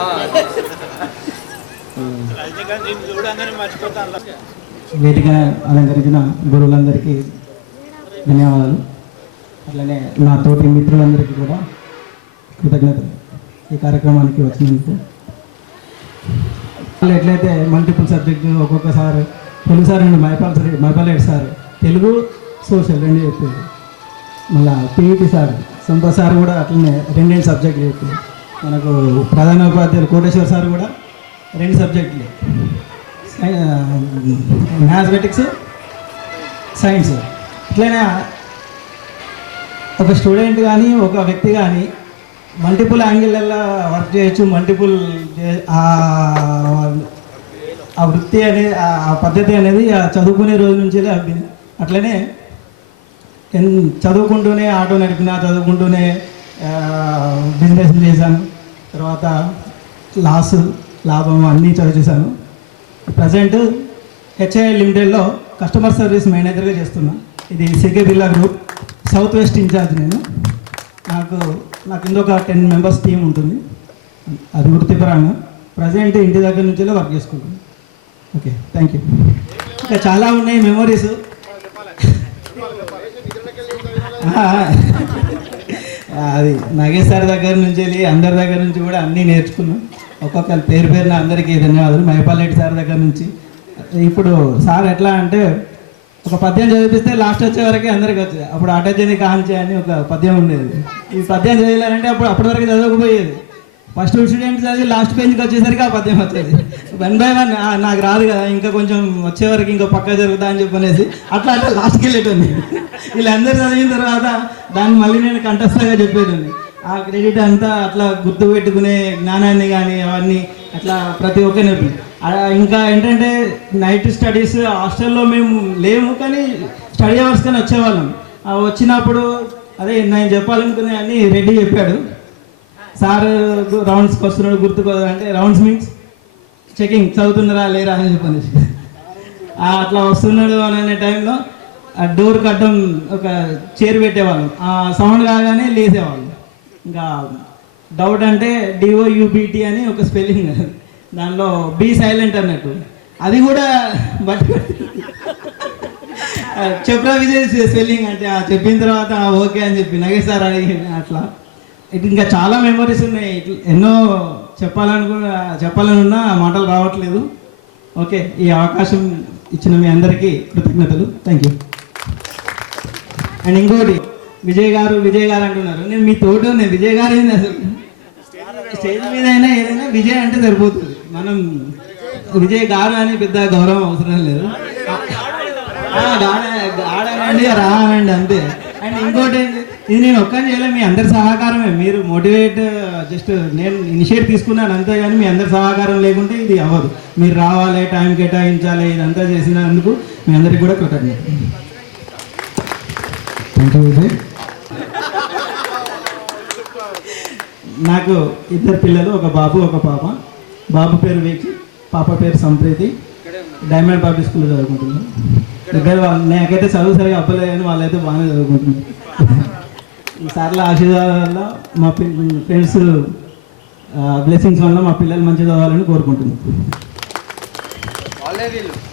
వేదిక అలంకరించిన గురువులందరికీ ధన్యవాదాలు. అట్లనే నా తోటి మిత్రులందరికీ కూడా కృతజ్ఞతలు ఈ కార్యక్రమానికి వచ్చినందుకు. ఎట్లయితే మల్టిపుల్ సబ్జెక్టు, ఒక్కొక్కసారి తెలుగు సార్ అండి మైపాలరెడ్డి సార్ తెలుగు సోషల్ 2 చెప్పారు. మళ్ళీ పీఈటీ సార్ సంపత్ సార్ కూడా అట్లనే 2 సబ్జెక్టులు చెప్పారు. మనకు ప్రధాన ఉపాధ్యాయులు కోటేశ్వర్ సార్ కూడా 2 సబ్జెక్టులే, మ్యాథమెటిక్స్, సైన్స్. ఇట్లనే ఒక స్టూడెంట్ కానీ ఒక వ్యక్తి కానీ మల్టిపుల్ యాంగిళ్ళల్లో వర్క్ చేయొచ్చు. మల్టిపుల్ ఆ వృత్తి అనేది, ఆ పద్ధతి అనేది చదువుకునే రోజు నుంచి అట్లనే చదువుకుంటూనే ఆటో నడిపిన, చదువుకుంటూనే బిజినెస్ చేశాను. తర్వాత లాభం అన్నీ చదివేశాను. ప్రజెంట్ హెచ్ఐ లిమిటెడ్లో కస్టమర్ సర్వీస్ మేనేజర్గా చేస్తున్నా. ఇది CK Birla group south west incharge నేను. నాకు ఇంకొక 10 members టీం ఉంటుంది. అది వృత్తిపరంగా ప్రజెంట్ ఇంటి దగ్గర నుంచి వర్క్ చేసుకుంటాను. Okay, thank you. ఇంకా చాలా ఉన్నాయి మెమొరీస్. అది నాగేష్ సార్ దగ్గర నుంచి వెళ్ళి అందరి దగ్గర నుంచి కూడా అన్నీ నేర్చుకున్నాం. ఒక్కొక్కరు పేరున అందరికీ ధన్యవాదాలు. మైపాలరెడ్డి సార్ దగ్గర నుంచి. ఇప్పుడు సార్ ఎట్లా అంటే ఒక పద్యం చదివిస్తే లాస్ట్ వచ్చే వరకు అందరికీ వచ్చేది. అప్పుడు అటజని కాంచే అని ఒక పద్యం ఉండేది. ఈ పద్యం చదివారంటే అప్పటి వరకు చదవకపోయేది. ఫస్ట్ స్టూడెంట్ చదివి లాస్ట్ పేజ్కి వచ్చేసరికి ఆ పద్యం వచ్చేది. 1 by 1 నాకు రాదు కదా, ఇంకా కొంచెం వచ్చేవరకు ఇంకో పక్క జరుగుతా అని చెప్పనేసి అట్లా లాస్ట్కి వెళ్ళేటండి. వీళ్ళందరూ చదివిన తర్వాత దాన్ని మళ్ళీ నేను కంఠస్థంగా చెప్పేదండి. ఆ క్రెడిట్ అంతా అట్లా గుర్తుపెట్టుకునే జ్ఞానాన్ని కానీ అవన్నీ అట్లా ప్రతి ఒక్క నేర్పి. ఇంకా ఏంటంటే నైట్ స్టడీస్ హాస్టల్లో మేము లేము, కానీ స్టడీ అవర్స్ కానీ వచ్చేవాళ్ళం. వచ్చినప్పుడు అదే నేను చెప్పాలనుకునే అన్నీ రెడీ చెప్పాడు సార్. రౌండ్స్కి వస్తున్నాడు గుర్తుకోదు అంటే, రౌండ్స్ మీన్స్ చెకింగ్, చదువుతున్నారా లేరా అని చెప్పనేసి అట్లా వస్తున్నాడు అనే టైంలో ఆ డోర్ కట్టం ఒక చైర్ పెట్టేవాళ్ళం, ఆ సౌండ్ కాగానే లేసేవాళ్ళం. ఇంకా డౌట్ అంటే DOUBT అని ఒక స్పెల్లింగ్, దానిలో బీ సైలెంట్ అన్నట్టు, అది కూడా బట్ చెప్పరా విజయ్ స్పెల్లింగ్ అంటే చెప్పిన తర్వాత ఓకే అని చెప్పి నగేష్ సార్ అడిగి అట్లా. ఇటు ఇంకా చాలా మెమరీస్ ఉన్నాయి, ఎన్నో చెప్పాలని ఉన్నా మాటలు రావట్లేదు. ఓకే, ఈ అవకాశం ఇచ్చిన మీ అందరికీ కృతజ్ఞతలు. Thank you. అండ్ ఇంకోటి, విజయ్ గారు అంటున్నారు, నేను మీ తోట నేను విజయ్ గారు ఏంది అసలు, స్టేజ్ మీద అయినా ఏదైనా విజయ్ అంటే సరిపోతుంది. మనం విజయ్ గారు అని పెద్ద గౌరవం అవసరం లేదు, ఆడనండి రానండి అంతే. అండ్ ఇంకోటి ఏంటి, ఇది నేను ఒక్కని చేయలేదు, మీ అందరి సహకారమే. మీరు మోటివేట్ జస్ట్ నేను ఇనిషియేట్ తీసుకున్నాను అంతే, కానీ మీ అందరి సహకారం లేకుంటే ఇది అవ్వదు. మీరు రావాలి, టైం కేటాయించాలి, ఇదంతా చేసినందుకు మీ అందరికి కూడా కృతజ్ఞత. Thank you Vijay. నాకు ఇద్దరు పిల్లలు, ఒక బాబు ఒక పాప. బాబు పేరు వేకి, పాప పేరు సంప్రీతి. డైమండ్ పబ్లిక్ స్కూల్లో చదువుకుంటున్నాను. ఇద్దరు నాకైతే చదువు సరిగా అవ్వలేదు, కానీ వాళ్ళైతే బాగానే చదువుకుంటున్నారు. ఈసార్ల ఆశీర్వాదాల వల్ల మా ఫ్రెండ్స్ బ్లెస్సింగ్స్ వల్ల మా పిల్లలు మంచిగా చదవాలని కోరుకుంటున్నాను.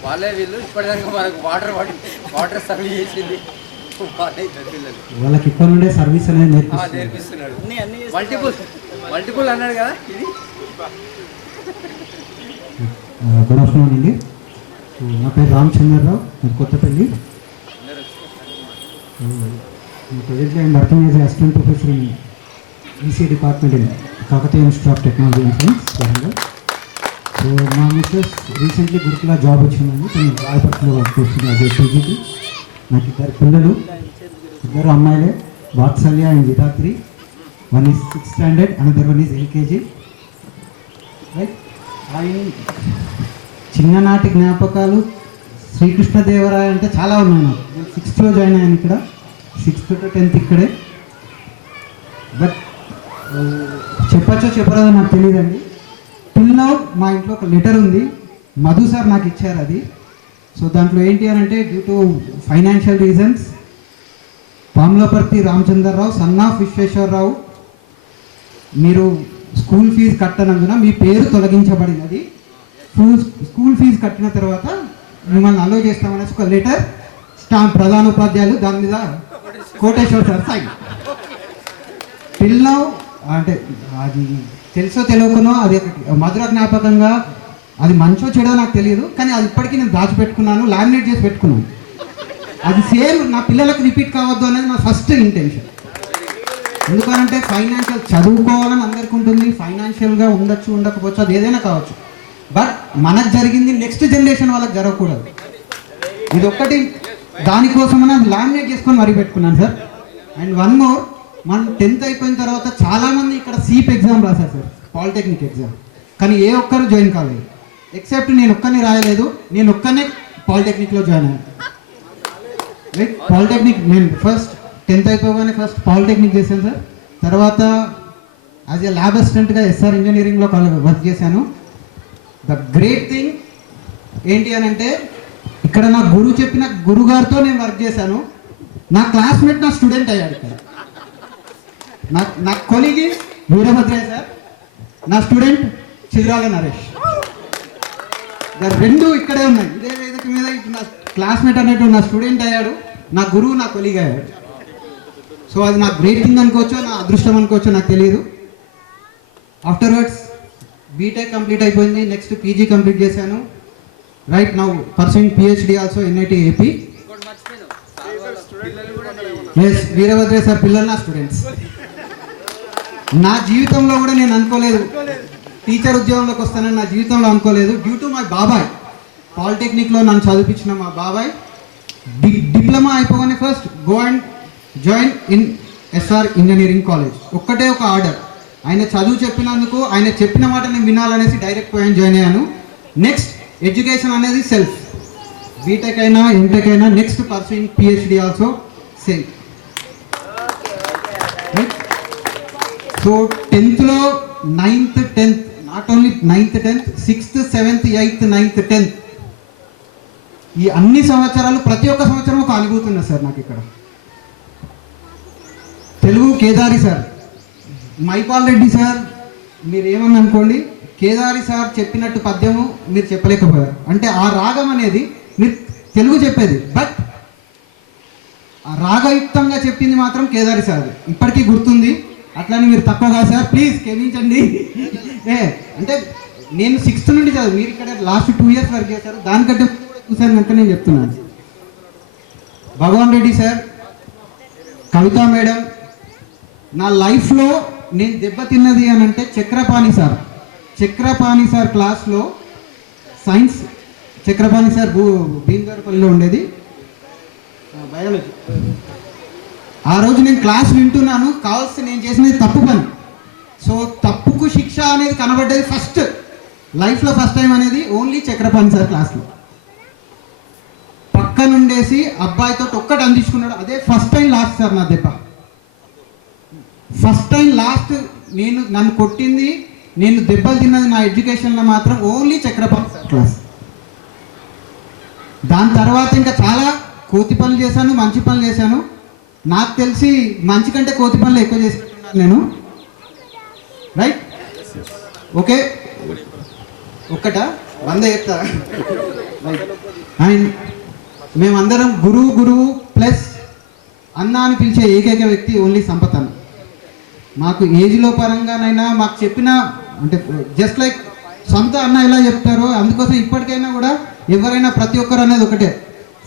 వాళ్ళే వీళ్ళు ఇప్పటిదాకా మనకు వాటర్ సర్వీస్ చేసింది వాళ్ళకి ఇప్పటి నుండే సర్వీస్ అనేది నేర్పిస్తున్నాడు. మల్టిపుల్ అన్నాడు కదా ఇది. గుడ్ ఆఫ్టర్నూన్ అండి. నా పేరు రామచంద్రరావు, నేను Kothapalli. Presently I'm working as assistant professor in EC department in Kakatiya institute of technology and science, Warangal. So మా మిస్సెస్ రీసెంట్లీ గురుకుల జాబ్ వచ్చిందండి, తను రాయపట్నంలో వర్క్ చేస్తుంది అదే PGకి. నాకు ఇద్దరు పిల్లలు, ఇద్దరు అమ్మాయిలే, Vatsalya and Vidhatri. One is 6th standard, another one is LKG. Right. చిన్ననాటి జ్ఞాపకాలు శ్రీకృష్ణదేవరాయ అంటే చాలా ఉన్నాయి నాకు. నేను 6th జాయిన్ అయ్యాను ఇక్కడ, 6th to 10th ఇక్కడే. బట్ చెప్పచ్చో చెప్పరాదో నాకు తెలియదండి. పిల్లో మా ఇంట్లో ఒక లెటర్ ఉంది, మధు సార్ నాకు ఇచ్చారు అది. సో దాంట్లో ఏంటి అని అంటే, due to financial reasons Pamulaparthi Ramachandrarao son of Visweswararao, మీరు స్కూల్ ఫీజు కట్టనందున మీ పేరు తొలగించబడినది. స్కూల్ ఫీజు కట్టిన తర్వాత మిమ్మల్ని అలో చేస్తామనేసి ఒక లెటర్, స్టాంప్, ప్రధానోపాధ్యాయులు, దాని మీద కోటేశ్వర్ సార్ సైన్. పిల్లో అంటే అది తెలుసో తెలియకనో అది మధుర జ్ఞాపకంగా, అది మంచో చెడో నాకు తెలియదు, కానీ అది ఇప్పటికీ నేను దాచిపెట్టుకున్నాను, లామినేట్ చేసి పెట్టుకున్నాను. అది సేమ్ నా పిల్లలకు రిపీట్ కావద్దు అనేది నా ఫస్ట్ ఇంటెన్షన్. ఎందుకంటే ఫైనాన్షియల్ చదువుకోవాలని అందరికీ ఉంటుంది, ఫైనాన్షియల్గా ఉండొచ్చు ఉండకపోవచ్చు, అది ఏదైనా కావచ్చు. బట్ మనకు జరిగింది నెక్స్ట్ జనరేషన్ వాళ్ళకి జరగకూడదు. ఇది ఒక్కటి దానికోసమని అది లామినేట్ చేసుకొని మరీ పెట్టుకున్నాను సార్. అండ్ వన్ మోర్, మనం 10th అయిపోయిన తర్వాత చాలామంది ఇక్కడ సీప్ ఎగ్జామ్ రాశారు సార్, పాలిటెక్నిక్ ఎగ్జామ్, కానీ ఏ ఒక్కరు జాయిన్ కాలేదు. ఎక్సెప్ట్ నేను ఒక్కరిని రాయలేదు, నేను ఒక్కనే పాలిటెక్నిక్లో జాయిన్ అయ్యాను. రైట్. పాలిటెక్నిక్ నేను ఫస్ట్ 10th అయిపోగానే ఫస్ట్ పాలిటెక్నిక్ చేశాను సార్. తర్వాత యాజ్ ఏ ల్యాబ్ అసిస్టెంట్గా SR ఇంజనీరింగ్లో వర్క్ చేశాను. ద గ్రేట్ థింగ్ ఏంటి అని అంటే, ఇక్కడ నా గురువు చెప్పిన గురుగారితో నేను వర్క్ చేశాను. నా క్లాస్మేట్ నా స్టూడెంట్ అయ్యాడు ఇక్కడ. నా కొలిగి వీరభద్రయ్య సార్, నా స్టూడెంట్ చిద్రాల నరేష్, రెండు ఇక్కడే ఉన్నాయి. ఇదే వేదిక మీద నా క్లాస్మేట్ అన్నట్టు నా స్టూడెంట్ అయ్యాడు, నా గురువు నా కొలిగి అయ్యాడు. సో అది నా గ్రేట్ థింగ్ అనుకోవచ్చో, నా అదృష్టం అనుకోవచ్చో నాకు తెలియదు. ఆఫ్టర్వర్డ్స్ బీటెక్ కంప్లీట్ అయిపోయింది, నెక్స్ట్ PG కంప్లీట్ చేశాను. Right now pursuing PhD also NIT AP. Yes, Veerabhadraiah sir పిల్లలు నా స్టూడెంట్స్. నా జీవితంలో కూడా నేను అనుకోలేదు టీచర్ ఉద్యోగంలోకి వస్తానని, నా జీవితంలో అనుకోలేదు. డ్యూ టు మై బాబాయ్, పాలిటెక్నిక్లో నన్ను చదివించిన మా బాబాయ్, డిప్లొమా అయిపోగానే first go and join in SR engineering college. ఒక్కటే ఒక ఆర్డర్, ఆయన చదువు చెప్పినందుకు, ఆయన చెప్పిన మాట నేను వినాలనేసి డైరెక్ట్ పోయి జాయిన్ అయ్యాను. నెక్స్ట్ ఎడ్యుకేషన్ అనేది సెల్ఫ్, బీటెక్ అయినా ఎంటెక్ అయినా, next pursuing PhD also same. So 10thలో 9th 10th, not only 9th 10th, 6th 7th 8th 9th 10th ఈ అన్ని సంవత్సరాలు ప్రతి ఒక్క సంవత్సరం ఒక అనుభూతి ఉన్నది సార్ నాకు ఇక్కడ. తెలుగు కేదారి సార్, మైపాల్ రెడ్డి సార్, మీరు ఏమని అనుకోండి, కేదారి సార్ చెప్పినట్టు పద్యము మీరు చెప్పలేకపోయారు. అంటే ఆ రాగం అనేది మీరు తెలుగు చెప్పేది, బట్ ఆ రాగయుక్తంగా చెప్పింది మాత్రం కేదారి సార్, ఇప్పటికీ గుర్తుంది. అట్లానే మీరు తక్కువగా సార్, ప్లీజ్ క్షమించండి. అంటే నేను 6th నుండి చదువు, మీరు ఇక్కడ లాస్ట్ 2 years వరకు చేశారు, దానికంటే చూసాను కనుక నేను చెప్తున్నాను. భగవాన్ రెడ్డి సార్, కవిత మేడం, నా లైఫ్లో నేను దెబ్బతిన్నది అని అంటే చక్రపాణి సార్ క్లాస్లో సైన్స్, చక్రపాణి సార్ భీమదర్పల్లిలో ఉండేది, బయాలజీ. ఆ రోజు నేను క్లాస్ వింటున్నాను, కావాల్సి నేను చేసినది తప్పు పని. సో తప్పుకు శిక్ష అనేది కనబడ్డది ఫస్ట్ లైఫ్లో, ఫస్ట్ టైం అనేది ఓన్లీ చక్రపాణి సార్ క్లాస్లో. పక్కనుండేసి అబ్బాయితో ఒక్కటి అందించుకున్నాడు, అదే ఫస్ట్ టైం లాస్ట్ సార్ నా దెబ్బ. ఫస్ట్ టైం లాస్ట్ నన్ను కొట్టింది, నేను దెబ్బలు తిన్నది నా ఎడ్యుకేషన్లో మాత్రం ఓన్లీ చక్రపాణి సార్ క్లాస్. దాని తర్వాత ఇంకా చాలా కోతి పనులు చేశాను, మంచి పనులు చేశాను. నాకు తెలిసి మంచి కంటే కోతి పనులు ఎక్కువ చేసుకుంటున్నాను నేను, రైట్? ఓకే, ఒక్కటా 100 చెప్తా. అండ్ మేమందరం గురువు ప్లస్ అన్న అని పిలిచే ఏకైక వ్యక్తి ఓన్లీ సంపత్ అన్న. మాకు ఏజ్లో పరంగానైనా మాకు చెప్పిన, అంటే జస్ట్ లైక్ సొంత అన్న ఎలా చెప్తారో, అందుకోసం ఇప్పటికైనా కూడా ఎవరైనా ప్రతి ఒక్కరు అనేది ఒకటే,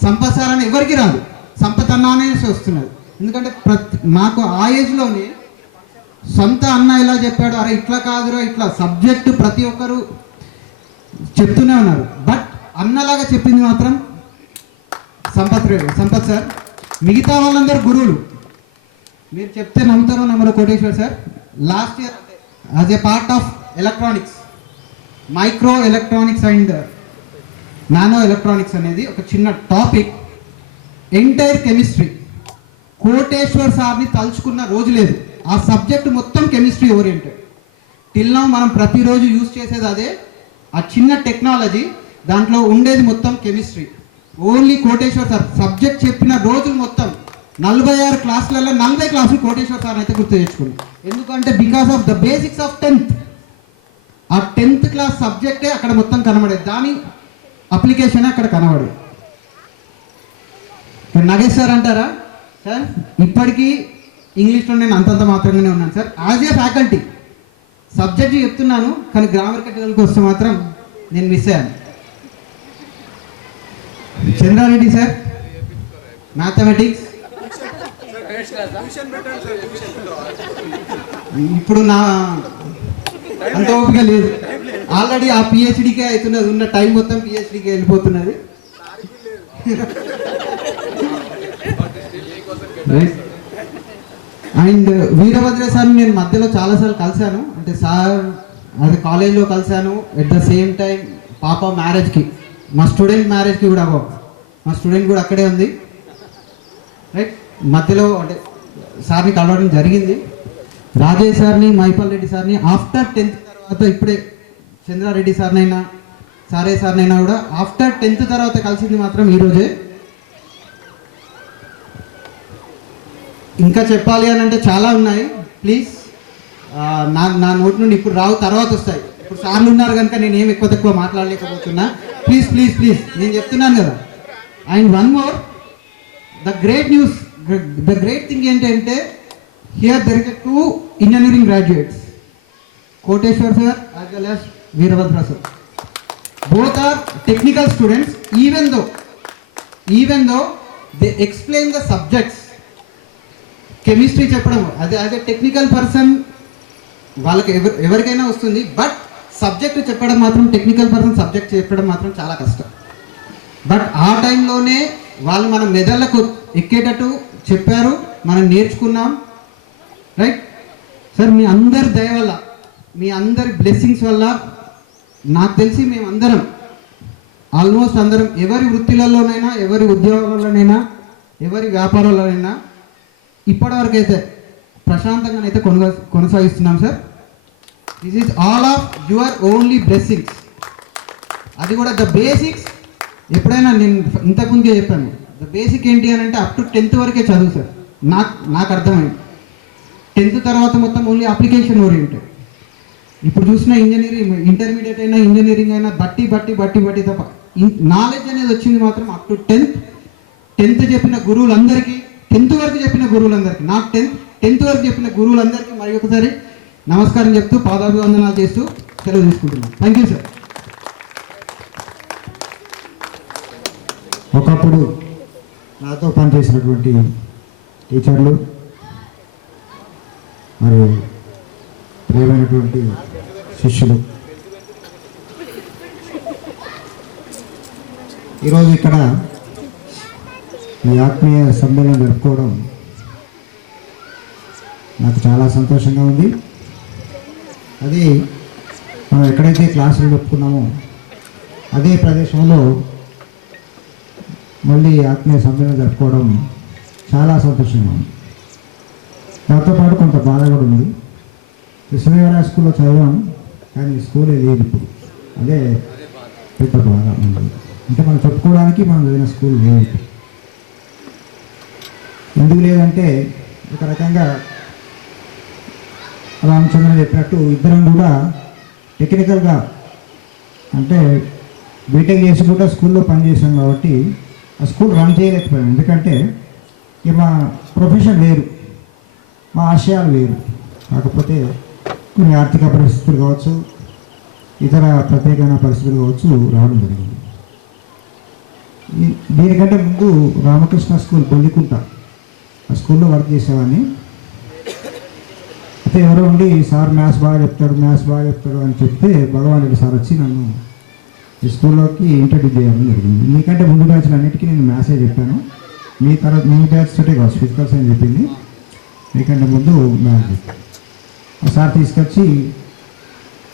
సంపత్ సార్ అని ఎవరికి రాదు, సంపత్ అన్న అనేసి వస్తున్నది. ఎందుకంటే మాకు ఆ ఏజ్లోనే సొంత అన్న ఎలా చెప్పాడు, అరే ఇట్లా కాదురా ఇట్లా, సబ్జెక్టు ప్రతి ఒక్కరు చెప్తూనే ఉన్నారు, బట్ అన్నలాగా చెప్పింది మాత్రం సంపత్ సార్. మిగతా వాళ్ళందరూ గురువులు, మీరు చెప్తే నమ్ముతారో నమ్మరో Koteshwar sir last year as a part of electronics, micro electronics and nano electronics అనేది ఒక చిన్న టాపిక్, ఎంటైర్ కెమిస్ట్రీ, కోటేశ్వర్ సార్ని తలుచుకున్న రోజు లేదు. ఆ సబ్జెక్ట్ మొత్తం కెమిస్ట్రీ ఓరియంటెడ్. టిల్ నౌ మనం ప్రతిరోజు యూజ్ చేసేది అదే, ఆ చిన్న టెక్నాలజీ, దాంట్లో ఉండేది మొత్తం chemistry. Only Koteshwar sir subject చెప్పిన రోజులు మొత్తం 46 క్లాసులలో 40 క్లాసులు కోటేశ్వర్ సార్ అయితే గుర్తు తెచ్చుకున్నాం. ఎందుకంటే because of the basics of 10th, ఆ 10th క్లాస్ సబ్జెక్టే అక్కడ మొత్తం కనబడేది, దాని అప్లికేషన్ అక్కడ కనబడేది. నగేష్ సార్ అంటారా సార్, ఇప్పటికీ ఇంగ్లీష్లో నేను అంతంత మాత్రంగానే ఉన్నాను sir. As a faculty subject చెప్తున్నాను, కానీ గ్రామర్ కట్టడానికి వస్తే మాత్రం నేను మిస్ అయ్యాను. చంద్రారెడ్డి సార్, మ్యాథమెటిక్స్, ఇప్పుడు నా అంత ఓపిక లేదు, ఆల్రెడీ ఆ పిహెచ్డికే అవుతున్నది, ఉన్న టైం మొత్తం పిహెచ్డికే వెళ్ళిపోతున్నది. అండ్ వీరభద్ర సార్ నేను మధ్యలో చాలాసార్లు కలిశాను, అంటే సార్ అది కాలేజ్లో కలిశాను, ఎట్ ద సేమ్ టైం పాప మ్యారేజ్కి, మా స్టూడెంట్ మ్యారేజ్కి కూడా, మా స్టూడెంట్ కూడా అక్కడే ఉంది, రైట్? మధ్యలో అంటే సార్ని కలవడం జరిగింది. రాజేష్ సార్ని, మైపాల్ రెడ్డి సార్ని ఆఫ్టర్ 10th తర్వాత, ఇప్పుడే చంద్రారెడ్డి సార్నైనా సార్నైనా కూడా ఆఫ్టర్ 10th తర్వాత కలిసింది మాత్రం ఈరోజే. ఇంకా చెప్పాలి అని అంటే చాలా ఉన్నాయి, ప్లీజ్ నా నోటి నుండి ఇప్పుడు రావు, తర్వాత వస్తాయి. ఇప్పుడు సార్లు ఉన్నారు కనుక నేను ఏం ఎక్కువ తక్కువ మాట్లాడలేకపోతున్నా, ప్లీజ్ ప్లీజ్ ప్లీజ్ నేను చెప్తున్నాను కదా. And one more, the great news, the great thing ఏంటంటే here there is 2 engineering graduates, Koteshwar sir as well as Veerabhadra sir. Both are technical students, even though they explain the subjects. Chemistry చెప్పడం అదే as a technical person వాళ్ళకి ఎవరికైనా వస్తుంది, but subject చెప్పడం మాత్రం, technical person subject చెప్పడం మాత్రం చాలా కష్టం. బట్ ఆ టైంలోనే వాళ్ళు మన మెదళ్ళకు ఎక్కేటట్టు చెప్పారు, మనం నేర్చుకున్నాం, రైట్ సార్? మీ అందరి దయ వల్ల, మీ అందరి బ్లెస్సింగ్స్ వల్ల నాకు తెలిసి మేమందరం, ఆల్మోస్ట్ అందరం, ఎవరి వృత్తిలలోనైనా, ఎవరి ఉద్యోగాల్లోనైనా, ఎవరి వ్యాపారాల్లోనైనా ఇప్పటివరకు అయితే ప్రశాంతంగానైతే కొనసాగిస్తున్నాం sir. This is all of your only blessings. అది కూడా ద బేసిక్స్ ఎప్పుడైనా నేను ఇంతకుముందే చెప్పాను, ద బేసిక్ ఏంటి అని అంటే అప్ టు 10th వరకే చదువు సార్. నాకు అర్థమైంది. 10th తర్వాత మొత్తం ఓన్లీ అప్లికేషన్ ఓరియంటెడ్. ఇప్పుడు చూసిన ఇంజనీరింగ్, ఇంటర్మీడియట్ అయినా ఇంజనీరింగ్ అయినా బట్టి తప్ప నాలెడ్జ్ అనేది వచ్చింది మాత్రం అప్ టు 10th చెప్పిన గురువులందరికీ, 10th వరకు చెప్పిన గురువులందరికీ, నాకు 10th వరకు చెప్పిన గురువులందరికీ మరి ఒకసారి నమస్కారం చెప్తూ పాదాభివందనాలు చేస్తూ సెలవు తీసుకుంటున్నాను. Thank you sir. ఒకప్పుడు నాతో పనిచేసినటువంటి టీచర్లు మరియు ప్రియమైనటువంటి శిష్యులు, ఈరోజు ఇక్కడ ఈ ఆత్మీయ సమ్మేళనం జరుపుకోవడం నాకు చాలా సంతోషంగా ఉంది. అది మనం ఎక్కడైతే క్లాసులు చెప్పుకున్నామో అదే ప్రదేశంలో మళ్ళీ ఆత్మీయ సమ్మేళనం జరుపుకోవడం చాలా సంతోషంగా ఉంది. దాంతోపాటు కొంత బాధ కూడా ఉంది. కృష్ణదేవరాయ స్కూల్లో చదివాం, కానీ స్కూలే లేదు ఇప్పుడు. అదే పెద్ద బాధ ఉంది. అంటే మనం చెప్పుకోవడానికి మనం చదివిన స్కూల్ లేదు. ఎందుకు లేదంటే ఒక రకంగా రామచంద్ర చెప్పినట్టు ఇద్దరం కూడా టెక్నికల్గా అంటే బీటెక్ చేసి కూడా స్కూల్లో పనిచేసాం కాబట్టి ఆ స్కూల్ రన్ చేయలేకపోయాం. ఎందుకంటే ఇక మా ప్రొఫెషన్ వేరు, మా ఆశయాలు వేరు. కాకపోతే కొన్ని ఆర్థిక పరిస్థితులు కావచ్చు, ఇతర ప్రత్యేకమైన పరిస్థితులు కావచ్చు రావడం జరిగింది. దీనికంటే ముందు రామకృష్ణ స్కూల్ బొల్లికుంట, ఆ స్కూల్లో వర్క్ చేసేవాడిని. అయితే ఎవరో ఉండి సార్ మ్యాథ్స్ బాగా చెప్తాడు అని చెప్తే భగవాన్ రెడ్డి సార్ వచ్చి నన్ను ఈ స్కూల్లోకి ఇంట్రడ్యూస్ చేయడం జరిగింది. మీకంటే ముందు బ్యాచ్లు అన్నిటికీ నేను మ్యాథ్సే చెప్పాను. మీ బ్యాచ్ తోటే కాదు, ఫిజికల్స్ అని చెప్పింది. మీకంటే ముందు మ్యాథ్స్ చెప్పాను. ఆ సార్ తీసుకొచ్చి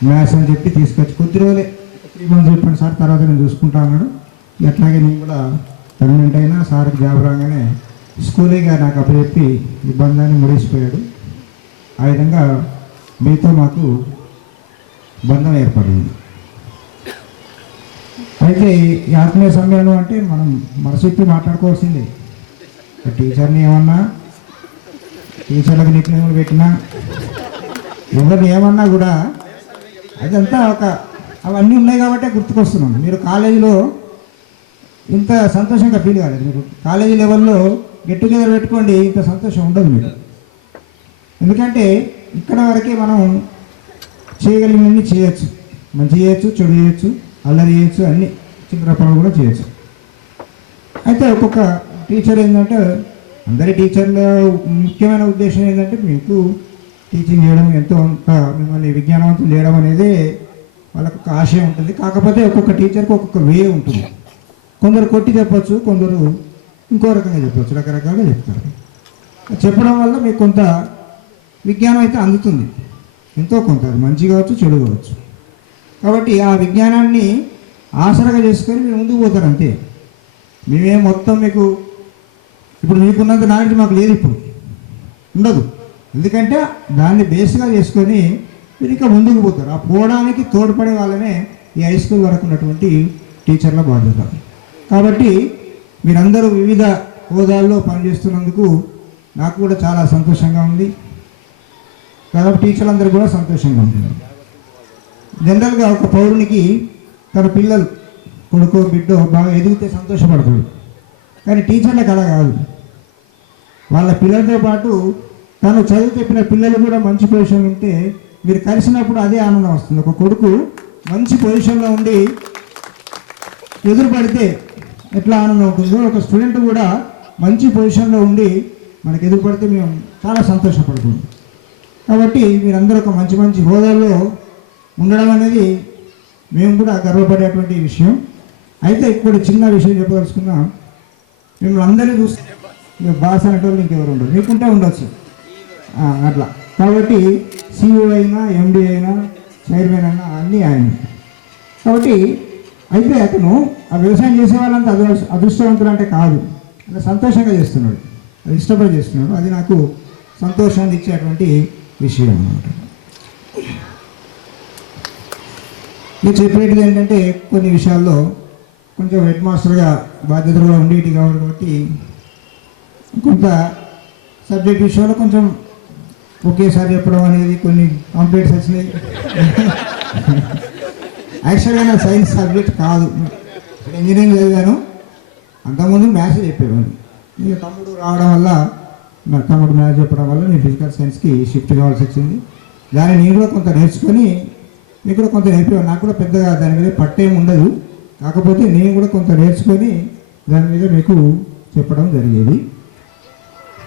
మ్యాథ్స్ అని చెప్పి తీసుకొచ్చి కొద్ది రోజులే 3 months చెప్పాను సార్, తర్వాత నేను చూసుకుంటా అన్నాడు. అట్లాగే నేను కూడా పర్మనెంట్ అయినా సార్కి జాబ్ రాగానే స్కూలేగా నాకు అప్పచెప్పి ఈ బంధాన్ని ముడిసిపోయాడు. ఆ విధంగా మీతో మాకు బంధం ఏర్పడింది. అయితే ఈ ఆత్మీయ సమ్మేళనం అంటే మనం మనసుకి మాట్లాడుకోవాల్సిందే. టీచర్ని ఏమన్నా, టీచర్లకు నిక్నేములు పెట్టినా, ఎవరిని ఏమన్నా కూడా అదంతా అవన్నీ ఉన్నాయి కాబట్టి గుర్తుకొస్తున్నాను. మీరు కాలేజీలో ఇంత సంతోషంగా ఫీల్ కాలేదు. మీరు కాలేజీ లెవెల్లో గెట్ టుగెదర్ పెట్టుకోండి, ఇంత సంతోషం ఉండదు మీరు. ఎందుకంటే ఇక్కడ వరకే మనం చేయగలిగినన్ని చేయొచ్చు, మంచి చేయొచ్చు, చెడు చేయొచ్చు, అల్లరి చేయొచ్చు, అన్ని చిన్న పనులు కూడా చేయొచ్చు. అయితే ఒక్కొక్క టీచర్ ఏంటంటే, అందరి టీచర్ల ముఖ్యమైన ఉద్దేశం ఏంటంటే మీకు టీచింగ్ చేయడం, ఎంతో మిమ్మల్ని విజ్ఞానవంతులు చేయడం అనేది వాళ్ళకు ఒక ఆశయం ఉంటుంది. కాకపోతే ఒక్కొక్క టీచర్కి ఒక్కొక్క వే ఉంటుంది. కొందరు కొట్టి చెప్పచ్చు, కొందరు ఇంకో రకంగా చెప్పచ్చు, రకరకాలుగా చెప్తారు. చెప్పడం వల్ల మీకు కొంత విజ్ఞానం అయితే అందుతుంది, ఎంతో కొంత, అది మంచి కావచ్చు, చెడు కావచ్చు. కాబట్టి ఆ విజ్ఞానాన్ని ఆసరగా చేసుకొని మీరు ముందుకు పోతారు అంతే. మేమేం మొత్తం మీకు ఇప్పుడు మీకున్నంత నాలెడ్జ్ మాకు లేదు, ఇప్పుడు ఉండదు. ఎందుకంటే దాన్ని బేస్గా చేసుకొని మీరు ఇంకా ముందుకు పోతారు. ఆ పోవడానికి తోడ్పడే వాళ్ళనే ఈ హై స్కూల్ వరకు ఉన్నటువంటి టీచర్ల బాధ్యత. కాబట్టి మీరందరూ వివిధ హోదాల్లో పనిచేస్తున్నందుకు నాకు కూడా చాలా సంతోషంగా ఉంది. కాబట్టి టీచర్లందరూ కూడా సంతోషంగా ఉంటుంది. జనరల్గా ఒక పౌరునికి తన పిల్లలు, కొడుకో బిడ్డో బాగా ఎదిగితే సంతోషపడతాడు. కానీ టీచర్లకు అలా కాదు. వాళ్ళ పిల్లలతో పాటు తను చదువు చెప్పిన పిల్లలు కూడా మంచి పొజిషన్లో ఉంటే మీరు కలిసినప్పుడు అదే ఆనందం వస్తుంది. ఒక కొడుకు మంచి పొజిషన్లో ఉండి ఎదురుపడితే ఎట్లా ఆనందం ఉంటుందో, ఒక స్టూడెంట్ కూడా మంచి పొజిషన్లో ఉండి మనకు ఎదురుపడితే మేము చాలా సంతోషపడుతున్నాం. కాబట్టి మీరందరూ ఒక మంచి మంచి హోదాల్లో ఉండడం అనేది మేము కూడా గర్వపడేటువంటి విషయం. అయితే ఇక్కడ చిన్న విషయం చెప్పదలుచుకున్నాం. మిమ్మల్ని అందరినీ చూస్తే మీరు బాస్ అనేటోళ్ళు ఇంకెవరు ఉండరు, మీకుంటే ఉండొచ్చు అట్లా. కాబట్టి CEO అయినా, MD అయినా, చైర్మన్ అయినా అన్నీ ఆయన. కాబట్టి అయితే అతను ఆ వ్యవసాయం చేసే వాళ్ళంతా అదృష్టవంతులు అంటే కాదు, అలా సంతోషంగా చేస్తున్నాడు, అది ఇష్టపడి చేస్తున్నాడు. అది నాకు సంతోషాన్ని ఇచ్చేటువంటి విషయం అన్నమాట. నేను చెప్పేది ఏంటంటే కొన్ని విషయాల్లో కొంచెం హెడ్ మాస్టర్గా బాధ్యతలు కూడా ఉండేవి కాబట్టి కొంత సబ్జెక్ట్ విషయంలో కొంచెం ఒకేసారి చెప్పడం అనేది కొన్ని కంప్లైంట్స్ వచ్చినాయి. యాక్చువల్గా నా సైన్స్ సబ్జెక్ట్ కాదు, ఇంజనీరింగ్ చదివాను. అంతకుముందు మ్యాథ్స్ చెప్పేవాడిని. ఇక తమ్ముడు రావడం వల్ల నా తమ్ముడు మ్యాథ్స్ చెప్పడం వల్ల నేను ఫిజికల్ సైన్స్కి షిఫ్ట్ కావాల్సి వచ్చింది. దాన్ని నేను కూడా కొంత నేర్చుకొని మీకు కూడా కొంత నేర్పేవాడు. నాకు కూడా పెద్దగా దాని మీద పట్టేం ఉండదు, కాకపోతే నేను కూడా కొంత నేర్చుకొని దాని మీద మీకు చెప్పడం జరిగేది.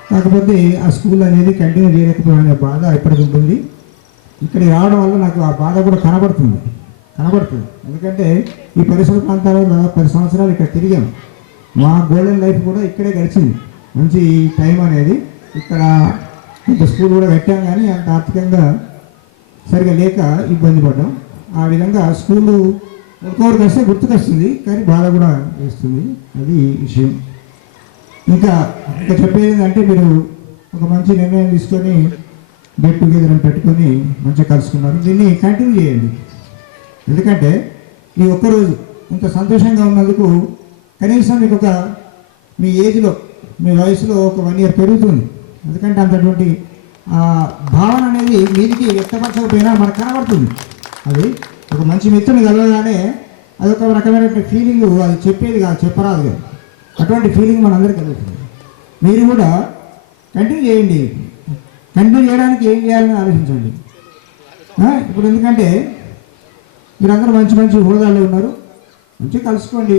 కాకపోతే ఆ స్కూల్ అనేది కంటిన్యూ చేయలేకపోయిన బాధ ఇప్పటికి ఉంటుంది. ఇక్కడికి రావడం వల్ల నాకు ఆ బాధ కూడా కనబడుతుంది. ఎందుకంటే ఈ పరిసర ప్రాంతాల్లో దాదాపు 10 సంవత్సరాలు ఇక్కడ తిరిగాను. మా గోల్డెన్ లైఫ్ కూడా ఇక్కడే గడిచింది. మంచి టైం అనేది ఇక్కడ కొంత స్కూల్ కూడా కట్టాం, కానీ అంత ఆర్థికంగా సరిగా లేక ఇబ్బంది పడ్డాం. ఆ విధంగా స్కూలు ఒక్కొక్కరికి వస్తే గుర్తుకొస్తుంది, కానీ బాధ కూడా వేస్తుంది. అది విషయం. ఇంకా చెప్పేది ఏంటంటే, మీరు ఒక మంచి నిర్ణయం తీసుకొని గెట్ టుగెదర్ అని పెట్టుకొని మంచిగా కలుసుకున్నారు. దీన్ని కంటిన్యూ చేయండి. ఎందుకంటే ఈ ఒక్కరోజు ఇంత సంతోషంగా ఉన్నందుకు కనీసం మీకు ఒక మీ ఏజ్లో మీ వయసులో ఒక 1 year పెరుగుతుంది. ఎందుకంటే అంతటువంటి భావన అనేది మీదికి వ్యక్తపరచకపోయినా మనకు కనబడుతుంది. అది ఒక మంచి మిత్రుని కలవగానే అదొక రకమైన ఫీలింగ్, అది చెప్పేది కాదు, చెప్పరాదు కాదు, అటువంటి ఫీలింగ్ మనందరికీ కలుగుతుంది. మీరు కూడా కంటిన్యూ చేయండి. కంటిన్యూ చేయడానికి ఏం చేయాలని ఆలోచించండి. ఇప్పుడు ఎందుకంటే మీరందరూ మంచి మంచి హోదాల్లో ఉన్నారు, మంచిగా కలుసుకోండి,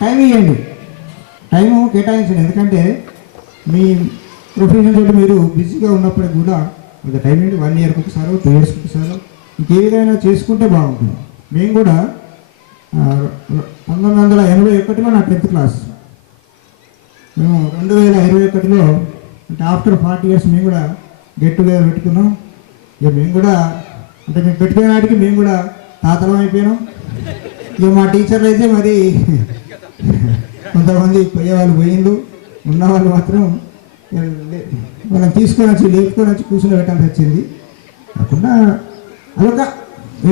టైం ఇవ్వండి, టైము కేటాయించండి. ఎందుకంటే మీ ప్రొఫెషన్ తోటి మీరు బిజీగా ఉన్నప్పటికి కూడా కొంత టైం ఏంటి, 1 yearకి ఒకసారి 2 yearsకి ఒకసారి ఇంకే విధంగా చేసుకుంటే బాగుంటుంది. మేము కూడా 1981లో నా 10th క్లాస్, మేము 2021లో అంటే ఆఫ్టర్ 40 years మేము కూడా గెట్ టుగెదర్ పెట్టుకున్నాం. ఇక మేము కూడా అంటే మేము పెట్టుకునే నాటికి మేము కూడా తాతలం అయిపోయినాం. ఇక మా టీచర్లు అయితే మరి కొంతమంది పోయేవాళ్ళు పోయిండు, ఉన్నవాళ్ళు మాత్రం వాళ్ళని తీసుకొని వచ్చి లేపుకొని వచ్చి కూర్చుని పెట్టాల్సి వచ్చింది. కాకుండా అదొక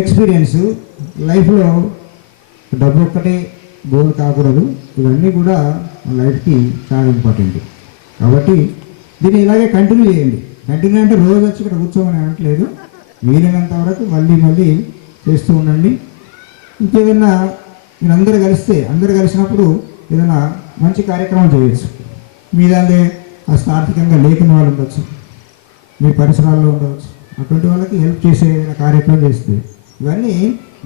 ఎక్స్పీరియన్స్. లైఫ్లో డబ్బు ఒక్కటే గోల్ కాకూడదు, ఇవన్నీ కూడా మన లైఫ్కి చాలా ఇంపార్టెంట్. కాబట్టి దీన్ని ఇలాగే కంటిన్యూ చేయండి. కంటిన్యూ అంటే రోజు వచ్చి ఇక్కడ కూర్చోమని అనట్లేదు, వీలైనంత వరకు మళ్ళీ చేస్తూ ఉండండి. ఇంకేదన్నా మీరు అందరూ కలిసినప్పుడు ఏదైనా మంచి కార్యక్రమం చేయొచ్చు. మీ దాన్ని కాస్త ఆర్థికంగా లేని వాళ్ళు ఉండొచ్చు, మీ పరిసరాల్లో ఉండవచ్చు, అటువంటి వాళ్ళకి హెల్ప్ చేసే కార్యక్రమం చేస్తే ఇవన్నీ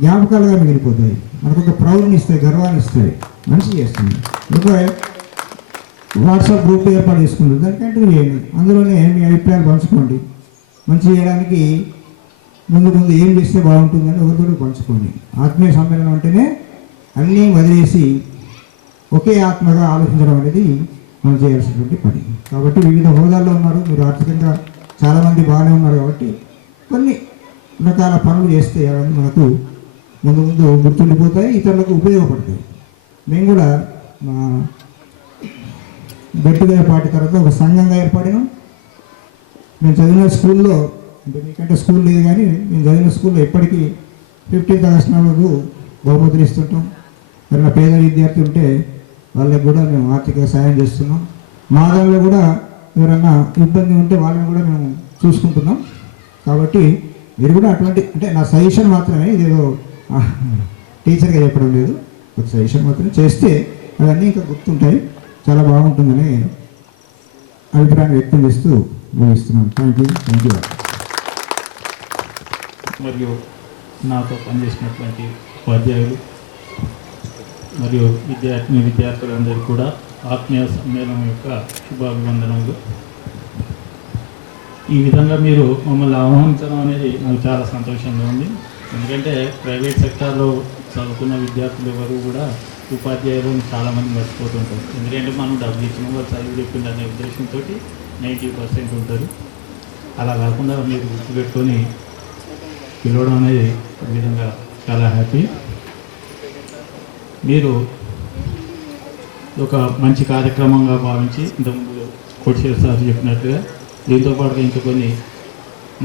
జ్ఞాపకాలుగా మిగిలిపోతాయి. మనకు ఒక ప్రౌడ్ని ఇస్తాయి, గర్వాన్ని ఇస్తాయి, మంచి చేస్తుంది. ఒక వాట్సాప్ గ్రూప్ ఏర్పాటు చేసుకుంటుంది, దాన్ని కంటిన్యూ చేయండి. అందులోనే మీ అభిప్రాయాలు పంచుకోండి. మంచి చేయడానికి ముందు ఏం చేస్తే బాగుంటుందని ఒకరితో పంచుకోండి. ఆత్మీయ సమ్మేళనం అంటేనే అన్నీ వదిలేసి ఒకే ఆత్మగా ఆలోచించడం అనేది మనం చేయాల్సినటువంటి పని. కాబట్టి వివిధ హోదాల్లో ఉన్నారు, మీరు ఆర్థికంగా చాలామంది బాగానే ఉన్నారు. కాబట్టి కొన్ని రకాల పనులు చేస్తే అవన్నీ మనకు ముందు గుర్తుండిపోతాయి, ఇతరులకు ఉపయోగపడతాయి. మేము కూడా మా గట్టిగా పార్టీ తర్వాత ఒక సంఘంగా ఏర్పడినాం. మేము చదివిన స్కూల్లో, అంటే మీకంటే స్కూల్ లేదు కానీ మేము చదివిన స్కూల్లో ఇప్పటికీ 15th ఆగస్టు నాడు బహుమతులు ఇస్తుంటాం. ఎవరైనా పేద విద్యార్థి ఉంటే వాళ్ళకి కూడా మేము ఆర్థిక సాయం చేస్తున్నాం. మా దానిలో కూడా ఎవరైనా ఇబ్బంది ఉంటే వాళ్ళని కూడా మేము చూసుకుంటున్నాం. కాబట్టి మీరు కూడా అటువంటి, అంటే నా సజెషన్ మాత్రమే, ఇదేదో టీచర్గా చెప్పడం లేదు, ఒక సజెషన్ మాత్రమే చేస్తే అవన్నీ ఇంకా గుర్తుంటాయి, చాలా బాగుంటుందని అభిప్రాయాన్ని వ్యక్తం చేస్తూ ముగిస్తున్నాను. Thank you. మరియు నాతో పనిచేసినటువంటి ఉపాధ్యాయులు మరియు విద్యార్థులందరికీ కూడా ఆత్మీయ సమ్మేళనం యొక్క శుభాభివందనములు. ఈ విధంగా మీరు మమ్మల్ని ఆహ్వానించడం అనేది నాకు చాలా సంతోషంగా ఉంది. ఎందుకంటే ప్రైవేట్ సెక్టార్లో చదువుకున్న విద్యార్థులు ఎవరు కూడా ఉపాధ్యాయులను చాలామంది మర్చిపోతుంటారు. ఎందుకంటే మనం డబ్బులు ఇచ్చిన వాళ్ళు చదువు చెప్పింది అనే ఉద్దేశంతో 90% ఉంటారు. అలా కాకుండా మీరు గుర్తుపెట్టుకొని పిలవడం అనేది ఒక విధంగా చాలా హ్యాపీ. మీరు ఒక మంచి కార్యక్రమంగా భావించి ఇంతకుముందు కోటిశేఖర్ సార్ చెప్పినట్టుగా దీంతో పాటుగా ఇంకా కొన్ని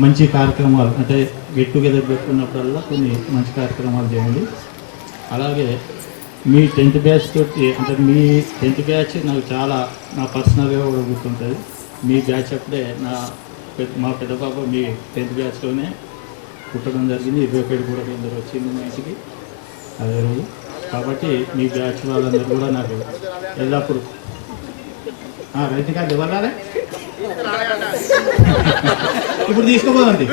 మంచి కార్యక్రమాలు, అంటే గెట్ టుగెదర్ పెట్టుకున్నప్పుడల్లా కొన్ని మంచి కార్యక్రమాలు చేయండి. అలాగే మీ 10th బ్యాచ్ తోటి అంటే మీ 10th బ్యాచ్ నాకు చాలా నా పర్సనల్గా కూడా గుర్తుంటుంది. మీ బ్యాచ్ అప్పుడే మా పెద్ద పాప మీ 10th బ్యాచ్లోనే పుట్టడం జరిగింది. 21 కూడా కొందరు వచ్చింది మా ఇంటికి అదే రోజు. కాబట్టి మీ బ్యాచ్ వాళ్ళందరూ కూడా నాకు ఎల్లప్పుడు రైతు కార్డు ఇవ్వాలే ఇప్పుడు తీసుకోపోదండి.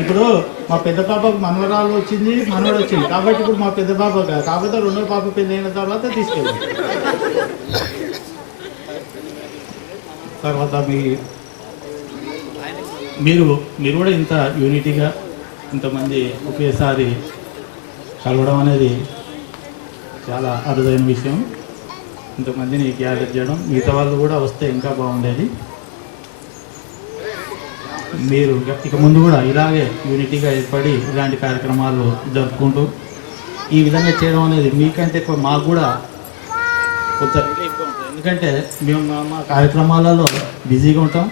ఇప్పుడు మా పెద్ద పాపకు మనవరాలు వచ్చింది, మనవడు వచ్చింది. కాబట్టి ఇప్పుడు మా పెద్ద పాప కాకపోతే రెండో పాప పెళ్ళి అయిన తర్వాత తీసుకెళ్ళి తర్వాత మీరు కూడా ఇంత యూనిటీగా ఇంతమంది ఒకేసారి కలవడం అనేది చాలా అరుదైన విషయం. ఇంతమందిని గ్యాదర్ చేయడం, మిగతా వాళ్ళు కూడా వస్తే ఇంకా బాగుండేది. మీరు ఇక ముందు కూడా ఇలాగే యూనిటీగా ఏర్పడి ఇలాంటి కార్యక్రమాలు జరుపుకుంటూ ఈ విధంగా చేయడం అనేది మీకంటే ఎక్కువ మాకు కూడా కొంత రిలీఫ్గా ఉంటుంది. ఎందుకంటే మేము మా కార్యక్రమాలలో బిజీగా ఉంటాం.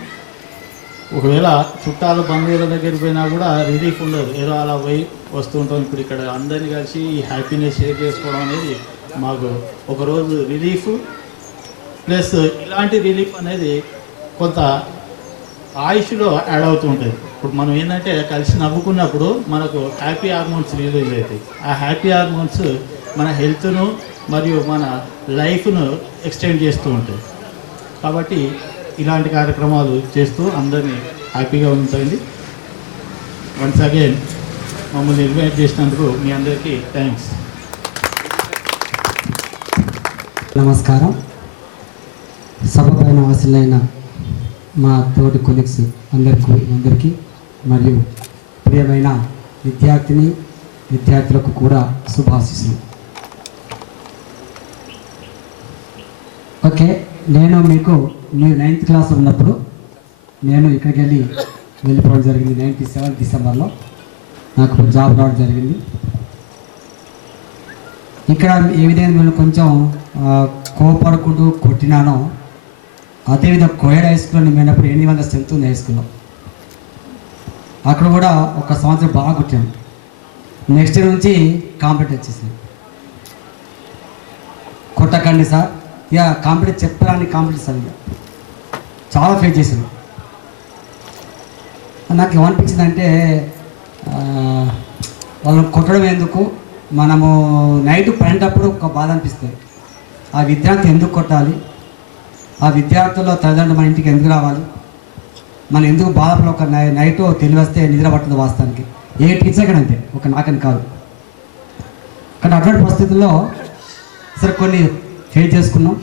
ఒకవేళ చుట్టాలు బంధువుల దగ్గరికి పోయినా కూడా రిలీఫ్ ఉండదు, ఏదో అలా పోయి వస్తూ ఉంటాం. ఇప్పుడు ఇక్కడ అందరినీ కలిసి ఈ హ్యాపీనెస్ షేర్ చేసుకోవడం అనేది మాకు ఒకరోజు రిలీఫ్ ప్లస్ ఇలాంటి రిలీఫ్ అనేది కొంత ఆయుష్లో యాడ్ అవుతూ ఉంటుంది. ఇప్పుడు మనం ఏంటంటే కలిసి నవ్వుకున్నప్పుడు మనకు హ్యాపీ హార్మోన్స్ రిలీజ్ అవుతాయి. ఆ హ్యాపీ హార్మోన్స్ మన హెల్త్ను మరియు మన లైఫ్ను ఎక్స్టెండ్ చేస్తూ ఉంటాయి. కాబట్టి ఇలాంటి కార్యక్రమాలు చేస్తూ అందరినీ హ్యాపీగా ఉంచండి. వన్స్ అగైన్ మమ్మల్ని ఇన్వైట్ చేసినందుకు మీ అందరికీ థ్యాంక్స్. నమస్కారం. సభ పైన హాజరైన మా తోటి కొలీగ్స్ అందరికీ మరియు ప్రియమైన విద్యార్థులకు కూడా శుభాశీస్సులు. ఓకే, మీరు 9th క్లాస్ ఉన్నప్పుడు నేను ఇక్కడికి వెళ్ళిపోవడం జరిగింది. 97 డిసెంబర్లో నాకు జాబ్ రావడం జరిగింది. ఇక్కడ ఏ విధంగా నేను కొంచెం కోపడుకుంటూ కొట్టినానో అదేవిధంగా కోయడ్ హై స్కూల్లో నేను పోయినప్పుడు 800 స్ట్రెంత్ ఉంది హై స్కూల్లో. అక్కడ కూడా ఒక సంవత్సరం బాగా కొట్టాను. నెక్స్ట్ ఇయర్ నుంచి కాంపిటేట్ వచ్చేసింది. కొట్టకండి సార్, ఇక కాంపిటేట్ చెప్పరాని కాంపిటేట్ సార్, ఇక చాలా ఫేస్ చేశాను. నాకు ఏమనిపించింది అంటే వాళ్ళని కొట్టడం ఎందుకు, మనము నైట్ పడినప్పుడు ఒక బాధ అనిపిస్తుంది. ఆ విద్యార్థి ఎందుకు కొట్టాలి, ఆ విద్యార్థుల్లో తల్లిదండ్రులు మన ఇంటికి ఎందుకు రావాలి, మనం ఎందుకు బాధపడి ఒక నైట్ తెలివస్తే నిద్ర పట్టదు. వాస్తవానికి ఏ టీచర్ కూడా అంతే, ఒక నాకని కాదు. కానీ అటువంటి పరిస్థితుల్లో సరే కొన్ని ఫేస్ చేసుకున్నాం.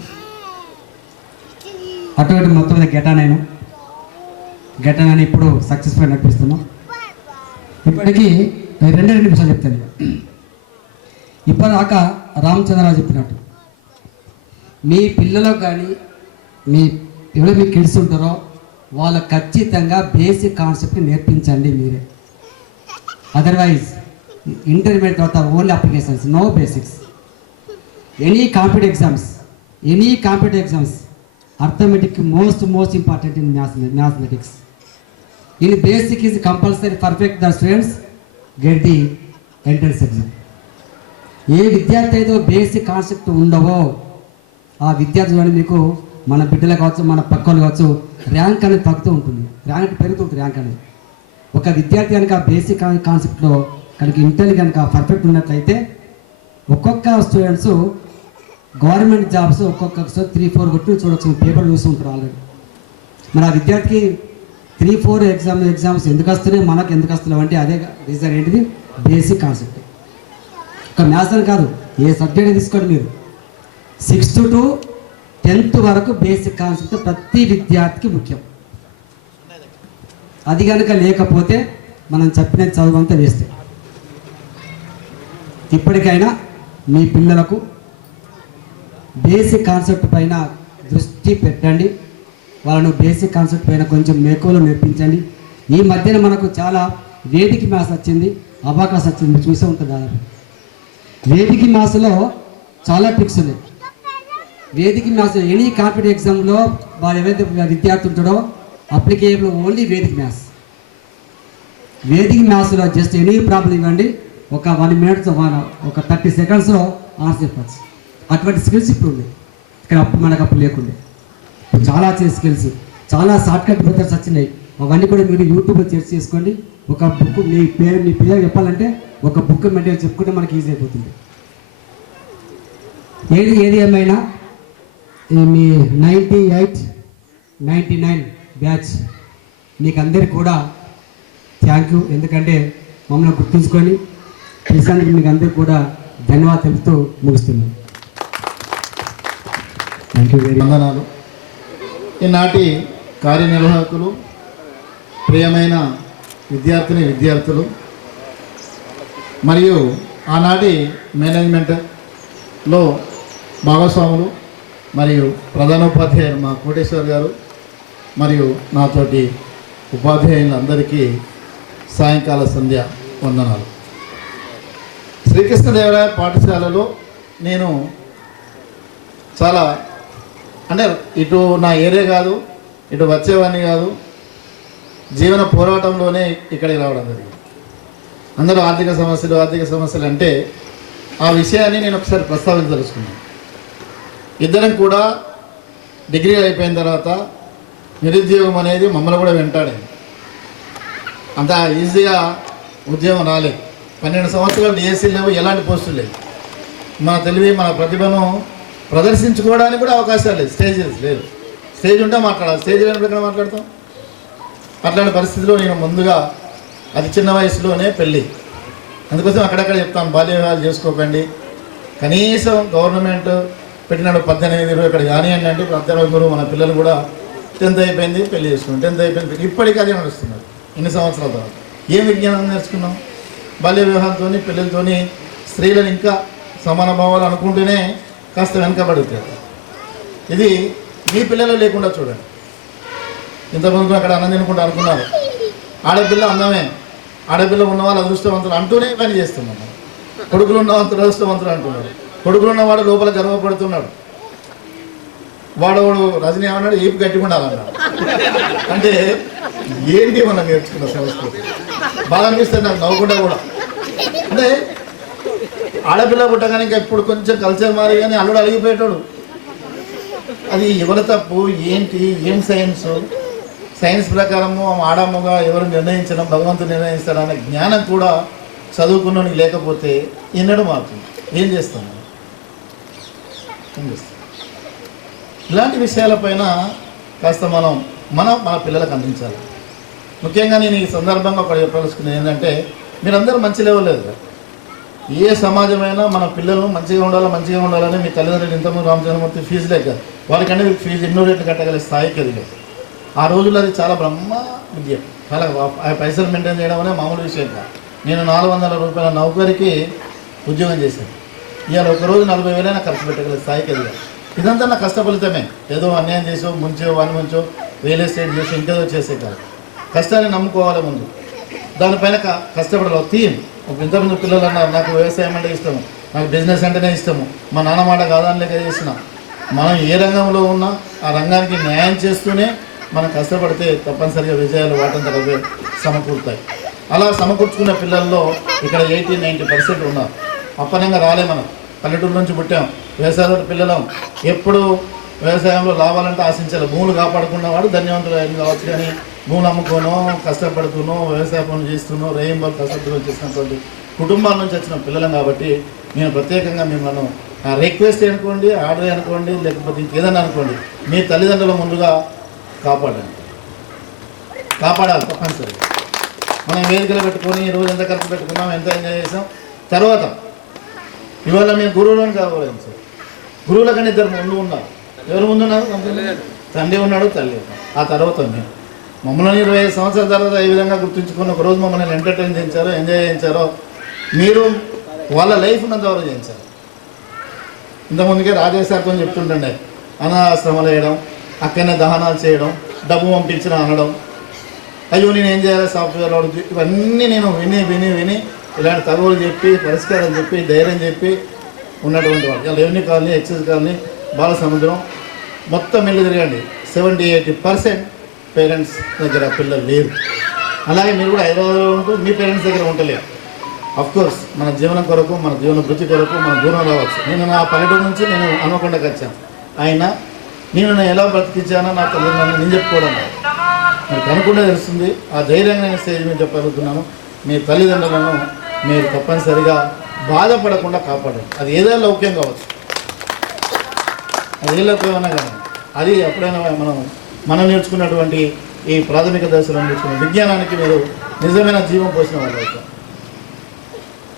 అటువంటి మొత్తం మీద గెటాన్ అని ఇప్పుడు సక్సెస్ఫుల్ నడిపిస్తున్నాం. ఇప్పటికీ 2 నిమిషాలు చెప్తాను. ఇప్పటిదాకా రామచంద్రరావు చెప్పినట్టు మీ పిల్లలకు కానీ ఎవరు మీ కిడ్స్ ఉంటారో వాళ్ళకు ఖచ్చితంగా బేసిక్ కాన్సెప్ట్ నేర్పించండి మీరే. అదర్వైజ్ ఇంటర్మీడియట్ తర్వాత only applications, no basics. Any competitive exams arithmetic most important in mathematics. In basic is compulsory perfect the students get the entrance exam. ఏ విద్యార్థి అయితే బేసిక్ కాన్సెప్ట్ ఉండవో ఆ విద్యార్థులు మీకు మన బిడ్డలు కావచ్చు, మన పక్కలు కావచ్చు, ర్యాంక్ అనేది తగ్గుతూ ఉంటుంది, ర్యాంక్ పెరుగుతుంటుంది. ర్యాంక్ అనేది ఒక విద్యార్థి కనుక బేసిక్ కాన్సెప్ట్లో కనుక ఇంటెలిజెంట్ కనుక పర్ఫెక్ట్ ఉన్నట్లయితే ఒక్కొక్క స్టూడెంట్స్ గవర్నమెంట్ జాబ్స్ ఒక్కొక్క 3-4 కొట్టి చూడవచ్చు. పేపర్ చూస్తూ ఉంటారు ఆల్రెడీ. మరి ఆ విద్యార్థికి 3-4 ఎగ్జామ్స్ ఎందుకు వస్తున్నాయి, మనకు ఎందుకు వస్తున్నాయి అంటే అదే రీజన్ ఏంటిది, బేసిక్ కాన్సెప్ట్. ఒక మ్యాథ్స్ అని కాదు, ఏ సబ్జెక్ట్ తీసుకోండి మీరు 6th to 10th వరకు బేసిక్ కాన్సెప్ట్ ప్రతి విద్యార్థికి ముఖ్యం. అది కనుక లేకపోతే మనం చెప్పిన చదువు అంతా వేస్తే. ఇప్పటికైనా మీ పిల్లలకు బేసిక్ కాన్సెప్ట్ పైన దృష్టి పెట్టండి. వాళ్ళను బేసిక్ కాన్సెప్ట్ పైన కొంచెం మెలకువలు నేర్పించండి. ఈ మధ్యన మనకు చాలా వేదిక మ్యాథ్స్ వచ్చింది, అబాకస్ వచ్చింది, మీరు చూసే ఉంటుంది దాదాపు. వేదిక మ్యాథ్స్లో చాలా ట్రిక్స్ ఉన్నాయి. వేదిక మ్యాథ్స్ ఎనీ కాంపిటేటివ్ ఎగ్జామ్లో వాళ్ళు ఎవరైతే విద్యార్థి ఉంటాడో అప్లికేబుల్ ఓన్లీ వేదిక మ్యాథ్స్. వేదిక మ్యాథ్స్లో జస్ట్ ఎనీ ప్రాబ్లం ఇవ్వండి, ఒక 1 minute ఒక 30 secondsలో ఆన్సర్ చెప్పచ్చు. అటువంటి స్కిల్స్ ఇప్పుడు ఉంది, ఇక్కడ మనకు అప్పుడు లేకుండే. చాలా స్కిల్స్, చాలా షార్ట్కట్ మెథడ్స్ వచ్చినాయి. అవన్నీ కూడా మీరు యూట్యూబ్లో సెర్చ్ చేసుకోండి. ఒక బుక్ మీ పిల్లలు చెప్పాలంటే ఒక బుక్ మెటీరియల్ చెప్పుకుంటే మనకి ఈజీ అయిపోతుంది. ఏది ఏమైనా మీ 98, 99 బ్యాచ్ మీకు అందరికి కూడా థ్యాంక్ యూ. ఎందుకంటే మమ్మల్ని గుర్తుంచుకొని పిలిచినందుకు మీకు అందరికి కూడా ధన్యవాదాలు తెలుపుతూ ముగిస్తున్నాను. Thank you very much. వందనాలు. ఈనాటి కార్యనిర్వాహకులు, ప్రియమైన విద్యార్థులు మరియు ఆనాటి మేనేజ్మెంట్లో భాగస్వాములు మరియు ప్రధానోపాధ్యాయులు మా కోటేశ్వర్ గారు మరియు నాతోటి ఉపాధ్యాయులందరికీ సాయంకాల సంధ్య వందనాలు. శ్రీకృష్ణదేవరాయ పాఠశాలలో నేను చాలా అంటే ఇటు నా ఏరియా కాదు, ఇటు వచ్చేవాడిని కాదు, జీవన పోరాటంలోనే ఇక్కడికి రావడం జరిగింది. అందరూ ఆర్థిక సమస్యలు అంటే ఆ విషయాన్ని నేను ఒకసారి ప్రస్తావించదలుచుకున్నాను. ఇద్దరం కూడా డిగ్రీ అయిపోయిన తర్వాత నిరుద్యోగం అనేది మమ్మల్ని కూడా వెంటాడింది. అంత ఈజీగా ఉద్యోగం రాలేదు. 12 సంవత్సరాలు డిఎస్సీ లేవు, ఎలాంటి పోస్టులు లేవు. మన తెలివి మన ప్రతిభను ప్రదర్శించుకోవడానికి కూడా అవకాశాలు లేదు, స్టేజెస్ లేదు. స్టేజ్ ఉంటే మాట్లాడాలి, స్టేజ్ లేనప్పుడు ఎక్కడ మాట్లాడతాం? అట్లాంటి పరిస్థితిలో నేను ముందుగా అతి చిన్న వయసులోనే పెళ్ళి. అందుకోసం అక్కడక్కడ చెప్తాను, బాల్య వివాహాలు చేసుకోకండి. కనీసం గవర్నమెంట్ పెట్టినాడు 18-20 ఇక్కడ కానివ్వండి అంటే 18 మన పిల్లలు కూడా 10th అయిపోయింది పెళ్లి చేసుకున్నాం, 10th అయిపోయింది. ఇప్పటికీ అదే నడుస్తున్నారు. ఇన్ని సంవత్సరాల తర్వాత ఏం విజ్ఞానం నేర్చుకున్నాం? బాల్య వివాహంతో పిల్లలతో స్త్రీలను ఇంకా సమాన భావాలు అనుకుంటూనే కాస్త వెనకబడుతారు. ఇది మీ పిల్లలు లేకుండా చూడండి. ఇంతకుముందు అక్కడ అన్నం తినుకుంటూ అనుకున్నారు, ఆడపిల్ల అందమే, ఆడపిల్ల ఉన్న వాళ్ళు అదృష్టవంతులు అంటూనే పని చేస్తున్నాం. కొడుకులు ఉన్న వాళ్ళు అదృష్టవంతులు అంటున్నారు. కొడుకులు ఉన్నవాడు లోపల గర్వపడుతున్నాడు. వాడు రజనీ ఏమన్నాడు, ఏపీ గట్టికుండాలన్నాడు. అంటే ఏంటి మనం నేర్చుకున్న సంస్కృతి బాగా అనిపిస్తుంది నాకు, నవ్వుకుంటా కూడా. అంటే ఆడపిల్ల పుట్టగానే ఇంకా ఇప్పుడు కొంచెం కల్చర్ మారి కానీ అల్లుడు అలిగిపోయేటాడు. అది ఎవరి తప్పు ఏంటి, ఏం సైన్స్ ప్రకారము ఆడమ్మగా ఎవరు నిర్ణయించడం, భగవంతుడు నిర్ణయిస్తాడు అనే జ్ఞానం కూడా చదువుకున్నోనికి లేకపోతే ఎన్నడూ మారుతుంది. ఏం చేస్తాం? ఇలాంటి విషయాలపైన కాస్త మన పిల్లలకు అందించాలి. ముఖ్యంగా నేను ఈ సందర్భంగా ఒకటి చెప్పదలుచుకున్నది ఏంటంటే, మీరందరూ మంచి లెవెల్ లేదు. ఏ సమాజమైనా మన పిల్లలు మంచిగా ఉండాలని మీ తల్లిదండ్రులు ఇంతకుముందు రామచంద్రమూర్తి ఫీజు లేక వారికంటే ఫీజు ఎన్నో రేట్లు కట్టగల స్థాయికి ఎదిగారు. ఆ రోజుల్లో అది చాలా బ్రహ్మ విద్య, చాలా ఆ పైసలు మెయింటైన్ చేయడం అనే మామూలు విషయం కాదు. నేను 400 రూపాయల నౌకరికి ఉద్యోగం చేశాను. ఇవాళ ఒకరోజు 40,000 ఖర్చు పెట్టగల స్థాయికి ఎదిగారు. ఇదంతా నా కష్టఫలితమే. ఏదో అన్యాయం చేసో ముంచో రియల్ ఎస్టేట్ చేసి ఇంకేదో చేసే కాదు. కష్టాన్ని నమ్ముకోవాలి ముందు, దానిపైన కష్టపడాలి. థీమ్ ఇంతకుముందు పిల్లలు అన్నారు, నాకు వ్యవసాయం అంటే ఇష్టము, నాకు బిజినెస్ అంటేనే ఇష్టము, మా నాన్న మాట కాదని లెక్క చేసిన. మనం ఏ రంగంలో ఉన్నా ఆ రంగానికి న్యాయం చేస్తూనే మనం కష్టపడితే తప్పనిసరిగా విజయాలు వాటంతట సమకూరుతాయి. అలా సమకూర్చుకున్న పిల్లల్లో ఇక్కడ 80-90% ఉన్నారు. అప్పనంగా రాలే. మనం పల్లెటూరు నుంచి పుట్టాం, వ్యవసాయ పిల్లలం. ఎప్పుడు వ్యవసాయంలో లాభాలంటే ఆశించాలి. భూములు కాపాడుకున్నవాడు ధన్యవంతులు కావచ్చు, కానీ భూములు అమ్ముకోనో కష్టపడుతూనో వ్యవసాయ పనులు చేస్తూనో రేయింబాలు కష్టపడుతూ చేసినటువంటి కుటుంబాల నుంచి వచ్చిన పిల్లలం. కాబట్టి నేను ప్రత్యేకంగా మిమ్మల్ని రిక్వెస్ట్ అనుకోండి, ఆర్డర్ అనుకోండి, లేకపోతే ఇంకేదన్నా అనుకోండి, మీ తల్లిదండ్రుల ముందుగా కాపాడాలి తప్పనిసరిగా. మనం వేదికలు పెట్టుకొని ఈరోజు ఎంత ఖర్చు పెట్టుకున్నాం, ఎంత ఎంజాయ్ చేసాం. తర్వాత ఇవాళ మేము గురువులను కావాలి సార్. గురువుల కన్నా 2 ముందు ఉన్నారు. ఎవరు ముందున్నారు? తండ్రి ఉన్నాడు, తల్లి ఉన్నాడు. ఆ తర్వాత మేము మమ్మల్ని 25 సంవత్సరాల తర్వాత ఏ విధంగా గుర్తుంచుకొని ఒకరోజు మమ్మల్ని ఎంటర్టైన్ చేయించారో, ఎంజాయ్ చేయించారో, మీరు వాళ్ళ లైఫ్ అంతవరకు చేయించారు. ఇంతకుముందుకే రాజేష్ సార్తో చెప్తుంటుండే, అనాథాశ్రమాలు వేయడం, అక్కడనే దహనాలు చేయడం, డబ్బు పంపించిన అనడం, అయ్యో నేను ఏం చేయాలి సాఫ్ట్వేర్ వాడు, ఇవన్నీ నేను విని ఇలాంటి తగువులు చెప్పి, పరిష్కారం చెప్పి, ధైర్యం చెప్పి ఉన్నటువంటి వాళ్ళు. Revenue colony, excise colony, Balasamudram మొత్తం వెళ్ళి తిరగండి. 70-80% పేరెంట్స్ దగ్గర పిల్లలు లేరు. అలాగే మీరు కూడా హైదరాబాద్లో ఉంటూ మీ పేరెంట్స్ దగ్గర ఉండలేరు. కోర్స్ మన జీవనం కొరకు, మన జీవన వృత్తి కొరకు మనం దూరం రావచ్చు. నేను నా పల్లెటూరు నుంచి నేను హన్మకొండకి వచ్చాను. నేను ఎలా బ్రతికించానో నా తల్లిదండ్రులను నేను చెప్పుకోవడం మీరు కనుక్కుంటే తెలుస్తుంది. ఆ ధైర్యంగా నేను స్టేజ్ మీద చెప్పగలుగుతున్నాను. మీ తల్లిదండ్రులను మీరు తప్పనిసరిగా బాధపడకుండా కాపాడండి. అది ఏదైనా లౌక్యం కావచ్చు, అది ఏ లౌక్యమైనా కానీ అది ఎప్పుడైనా మనం నేర్చుకున్నటువంటి ఈ ప్రాథమిక దశలో నేర్చుకున్న విజ్ఞానానికి మీరు నిజమైన జీవం పోసిన వాళ్ళు అవుతారు.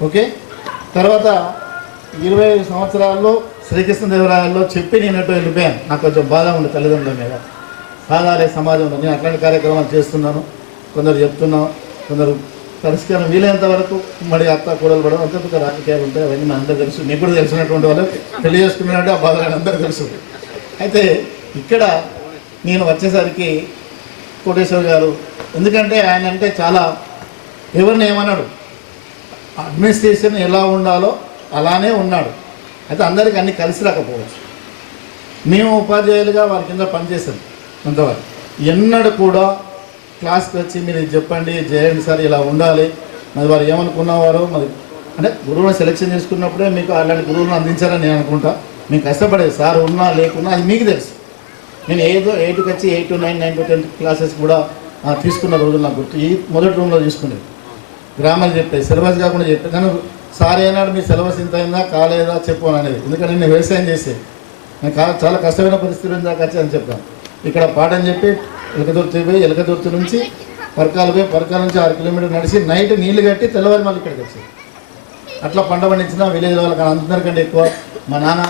ఓకే, తర్వాత 20 సంవత్సరాల్లో శ్రీకృష్ణదేవరాయల్లో చెప్పి నేను ఎటో వెళ్ళిపోయాను. నాకు కొంచెం బాధ ఉంది తల్లిదండ్రుల మీద. సాగాలే సమాజంలో నేను అట్లాంటి కార్యక్రమాలు చేస్తున్నాను. కొందరు చెప్తున్నాం, కొందరు పరిష్కారం వీలైనంత వరకు మరి అత్త కూడలు పడడం అంతే పెద్ద రాజకీయాలు ఉంటాయి. అవన్నీ మన అందరూ తెలుసు. మీకు కూడా తెలిసినటువంటి వాళ్ళు పెళ్లి చేసుకున్నారంటే ఆ బాధ అందరూ తెలుసు. అయితే ఇక్కడ నేను వచ్చేసరికి కోటేశ్వర్ గారు, ఎందుకంటే ఆయన అంటే చాలా ఎవరిని ఏమన్నాడు, అడ్మినిస్ట్రేషన్ ఎలా ఉండాలో అలానే ఉన్నాడు. అయితే అందరికీ అన్ని కలిసి రాకపోవచ్చు. మేము ఉపాధ్యాయులుగా వారి కింద పనిచేసాం కొంతవరకు. ఎన్నడూ కూడా క్లాస్కి వచ్చి మీరు ఇది చెప్పండి, చేయండి సార్, ఇలా ఉండాలి, మరి వారు ఏమనుకున్నవారో మరి అంటే గురువుని సెలెక్షన్ చేసుకున్నప్పుడే మీకు అలాంటి గురువులను అందించాలని నేను అనుకుంటా. మీకు కష్టపడేది సార్ ఉన్నా లేకున్నా అది మీకు తెలుసు. నేను 8కి వచ్చి 8 to 9, 9 to 10 క్లాసెస్ కూడా తీసుకున్న రోజులు నాకు గుర్తు. ఈ మొదటి రూమ్లో తీసుకునేది. గ్రామాలు చెప్పేది, సిలబస్ కాకుండా చెప్పేది. కానీ సార్ ఏనాడు మీ సిలబస్ ఇంత అయిందా కాలేదా చెప్పు అనేది. ఎందుకంటే నేను వ్యవసాయం చేసేది. నేను చాలా కష్టమైన పరిస్థితులు దాకా వచ్చి అని చెప్తాను. ఇక్కడ పాఠం చెప్పి ఎలకదుర్తి పోయి, ఎలకదుర్తి నుంచి పరకాలు పోయి, పరకాల నుంచి 6 కిలోమీటర్లు నడిచి నైట్ నీళ్లు కట్టి తెల్లవారి మళ్ళీ ఇక్కడికి వచ్చేది. అట్లా పంట పండించిన విలేజ్ వాళ్ళకి అందరికంటే ఎక్కువ మా నాన్న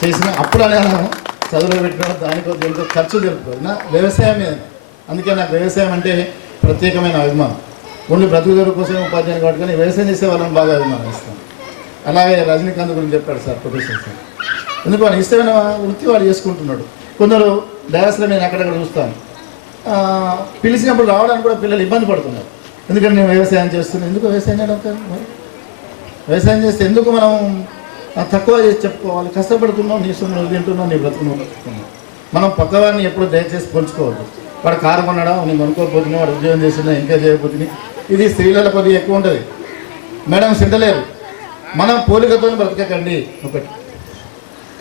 చేసిన అప్పుడు నేను చదువులో పెట్టడం దానికో దీనికో ఖర్చు జరుపుకోవాలి. నా వ్యవసాయం మీద, అందుకే నాకు వ్యవసాయం అంటే ప్రత్యేకమైన అభిమానం. ఓన్లీ బ్రతుకుదొర కోసం ఉపాధ్యాయులు కాబట్టి కానీ వ్యవసాయం చేసే వాళ్ళని బాగా అభిమానం ఇస్తాను. అలాగే రజనీకాంత్ గురించి చెప్పాడు సార్ ప్రొఫెసర్ సార్. ఎందుకు వాడు ఇష్టమైన వృత్తి వాడు చేసుకుంటున్నాడు. కొందరు డయాస్లో నేను అక్కడక్కడ చూస్తాను, పిలిచినప్పుడు రావడానికి కూడా పిల్లలు ఇబ్బంది పడుతున్నారు. ఎందుకంటే నేను వ్యవసాయం చేస్తున్నాను. ఎందుకు వ్యవసాయం చేయడం కాదు, వ్యవసాయం చేస్తే ఎందుకు మనం తక్కువ చేసి చెప్పుకోవాలి? కష్టపడుతున్నావు, నీ సొమ్ము తింటున్నావు, నీ బ్రతుకున్నావు బతుకుతున్నావు. మనం పక్కవాడిని ఎప్పుడు దయచేసి పోల్చుకోవద్దు. వాడు కారు కొన్నాడా, నేను కొనుక్కోకపోతున్నావు, వాడు ఉద్యోగం చేస్తున్నా, ఇంకా చేయకపోతుంది. ఇది స్త్రీలలో కొద్దిగా ఎక్కువ ఉంటుంది. మేడం సింటలేరు, మనం పోలికతో బ్రతకకండి. ఒకటి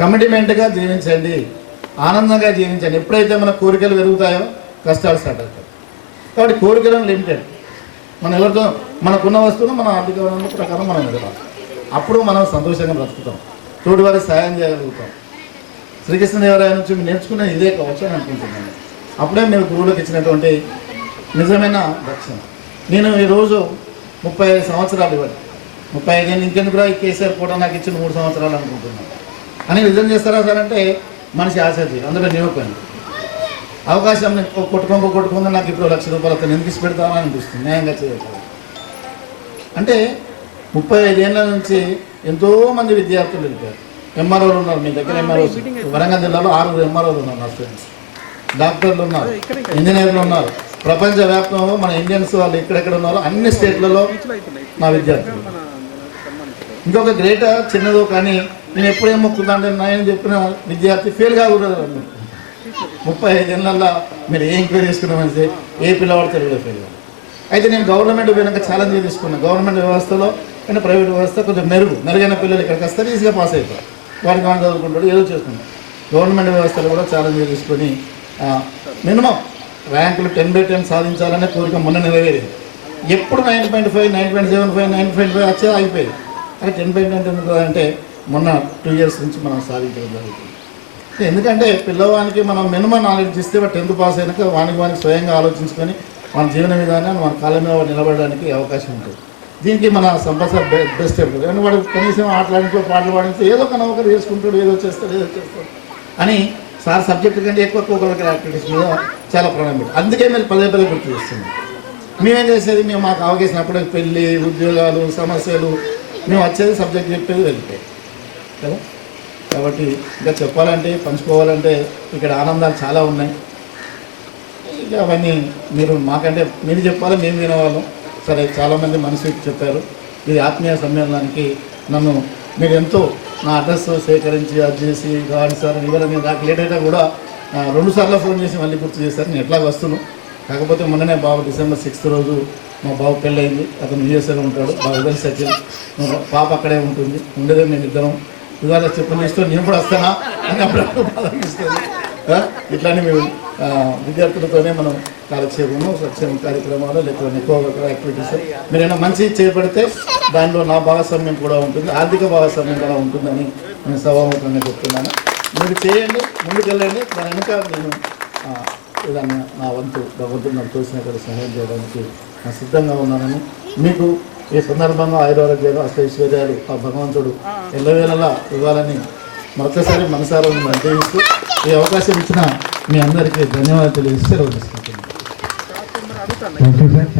కమిట్మెంట్గా జీవించండి, ఆనందంగా జీవించండి. ఎప్పుడైతే మన కోరికలు పెరుగుతాయో కష్టాలు స్టార్ట్ అవుతాయి. కాబట్టి కోరికలను లిమిటెడ్. మనం ఎవరితో మనకున్న వస్తువును మన ఆర్థిక వనరుల ప్రకారం మనం ఎదగాలి. అప్పుడు మనం సంతోషంగా బ్రతుకుతాం, తోటి వారికి సాయం చేయగలుగుతాం. శ్రీకృష్ణదేవరాయ నుంచి నేర్చుకునేది ఇదే కావచ్చు అని అనుకుంటున్నాను. అప్పుడే మీరు గురువులకు ఇచ్చినటువంటి నిజమైన దక్షిణ. నేను ఈరోజు 35 సంవత్సరాలు ఇవ్వండి, 35 ఏళ్ళు ఇంకెందుకు ఈ కేసీఆర్ కూడా నాకు ఇచ్చిన 3 సంవత్సరాలు అనుకుంటున్నాను అని నిజం చేస్తారా సార్ అంటే మనిషి ఆసక్తి అందులో నివ్వకండి. అవకాశం కొట్టుకుందా నాకు ఇప్పుడు ₹1,00,000 ఎందుకు ఇచ్చి పెడతామని అనిపిస్తుంది. న్యాయంగా చేయగలరు అంటే 35 ఏళ్ళ నుంచి ఎంతోమంది విద్యార్థులు వెళ్ళిపోయారు. ఎంఆర్ఓలు ఉన్నారు మీ దగ్గర. ఎంఆర్ఓస్ వరంగల్ జిల్లాలో 6 ఎంఆర్ఓలు ఉన్నారు నా స్టూడెంట్స్. డాక్టర్లు ఉన్నారు, ఇంజనీర్లు ఉన్నారు. ప్రపంచవ్యాప్తంలో మన ఇండియన్స్ వాళ్ళు ఎక్కడెక్కడ ఉన్నారో అన్ని స్టేట్లలో నా విద్యార్థులు. ఇంకొక గ్రేట్ చిన్నదో కానీ నేను ఎప్పుడేం మొక్కుతా అంటే నేను చెప్పిన విద్యార్థి ఫెయిల్ కాకూడదు. 35 ఏళ్ళల్లో మీరు ఏ ఎంక్వైరీ చేసుకున్నామంటే ఏ పిల్లవాడు తెలుగులో ఫెయిల్ కాదు. అయితే నేను గవర్నమెంట్ పోయినాక ఛాలెంజ్ తీసుకున్నాను. గవర్నమెంట్ వ్యవస్థలో కానీ ప్రైవేట్ వ్యవస్థ కొంచెం మెరుగైన పిల్లలు ఇక్కడికి వస్తారు, ఈజీగా పాస్ అయిపోతారు. వాడికి వాడు చదువుకుంటాడు, ఏదో చేసుకుంటాడు. గవర్నమెంట్ వ్యవస్థలో కూడా ఛాలెంజ్ తీసుకొని మినిమం ర్యాంకులు 10/10 సాధించాలనే కోరిక మొన్న నెరవేరేది. ఎప్పుడు 9.5, 9.75, 9.5 వచ్చే అయిపోయింది. అది 10.10 అంటే మొన్న 2 years నుంచి మనం సాధించడం జరుగుతుంది. ఎందుకంటే పిల్లవానికి మనం మినిమం నాలెడ్జ్ ఇస్తే వాడు 10th పాస్ అయినాక వానికి స్వయంగా ఆలోచించుకొని మన జీవన విధానాన్ని మన కాళ్ళ మీద నిలబడడానికి అవకాశం ఉంటుంది. దీనికి మన సంపద బెస్ట్ ఉంటుంది. కానీ వాడు కనీసం ఆటలాడించో పాటలు పాడించో ఏదో ఒక నమ్మకం చేసుకుంటాడు, ఏదో చేస్తాడు అని సార్ సబ్జెక్టు కంటే ఎక్కువ కోకరికల్ యాక్టివిటీస్ మీద చాలా ప్రాణం పెట్టి అందుకే మీరు పదే గుర్తు చేస్తున్నాం. మేమేం చేసేది, మేము మాకు అవకాశం అప్పుడే పెళ్ళి, ఉద్యోగాలు, సమస్యలు, మేము వచ్చేది సబ్జెక్ట్ చెప్పేది వెళ్ళిపోయి కదా. కాబట్టి ఇంకా చెప్పాలంటే పంచుకోవాలంటే ఇక్కడ ఆనందాలు చాలా ఉన్నాయి. ఇక అవన్నీ మీరు మాకంటే మీరు చెప్పాలి, మేము వినేవాళ్ళం. సరే చాలామంది మనసు చెప్పారు. ఇది ఆత్మీయ సమ్మేళనానికి నన్ను మీరు ఎంతో నా అడ్రస్ సేకరించి అది చేసి రాని సార్ ఇవాళ నేను నాకు లేట్ అయినా కూడా 2 సార్లు ఫోన్ చేసి మళ్ళీ గుర్తు చేశారు. నేను ఎట్లా వస్తున్నాను కాకపోతే మొన్ననే బాబు December 6th రోజు మా బాబు పెళ్ళయింది. అతను యూఎస్ఏలో ఉంటాడు. బాబు వెల్ సెటిల్. పాప అక్కడే ఉంటుంది. ఉండేది మేము ఇద్దరం. ఇవాళ చెప్పని ఇష్టం నేను కూడా వస్తానా అని అప్పుడప్పుడు బాధనిస్తుంది. ఇట్లానే మేము విద్యార్థులతోనే మనం కాలక్షేపము సంక్షేమ కార్యక్రమాలు లేకపోతే ఎక్కువ యాక్టివిటీస్ మీరైనా మంచి చేపడితే దానిలో నా భాగస్వామ్యం కూడా ఉంటుంది, ఆర్థిక భాగస్వామ్యం కూడా ఉంటుందని నేను సభాముఖంగా చెప్తున్నాను. మీరు చేయండి, ముందుకెళ్ళండి. దాని వెనుక నేను ఏదన్నా నా వంతు భగవంతుడు నాకు తోసినక్కడ సహాయం చేయడానికి నేను సిద్ధంగా ఉన్నానని మీకు ఈ సందర్భంగా ఆయురారోగ్యాలు అష్టైశ్వర్యాలు ఆ భగవంతుడు ఎల్లవేళలా ఇవ్వాలని మరొకసారి మనసారా అర్థిస్తూ ఈ అవకాశం ఇచ్చిన మీ అందరికీ ధన్యవాదాలు తెలియజేస్తే రోజు థ్యాంక్ యూ సార్.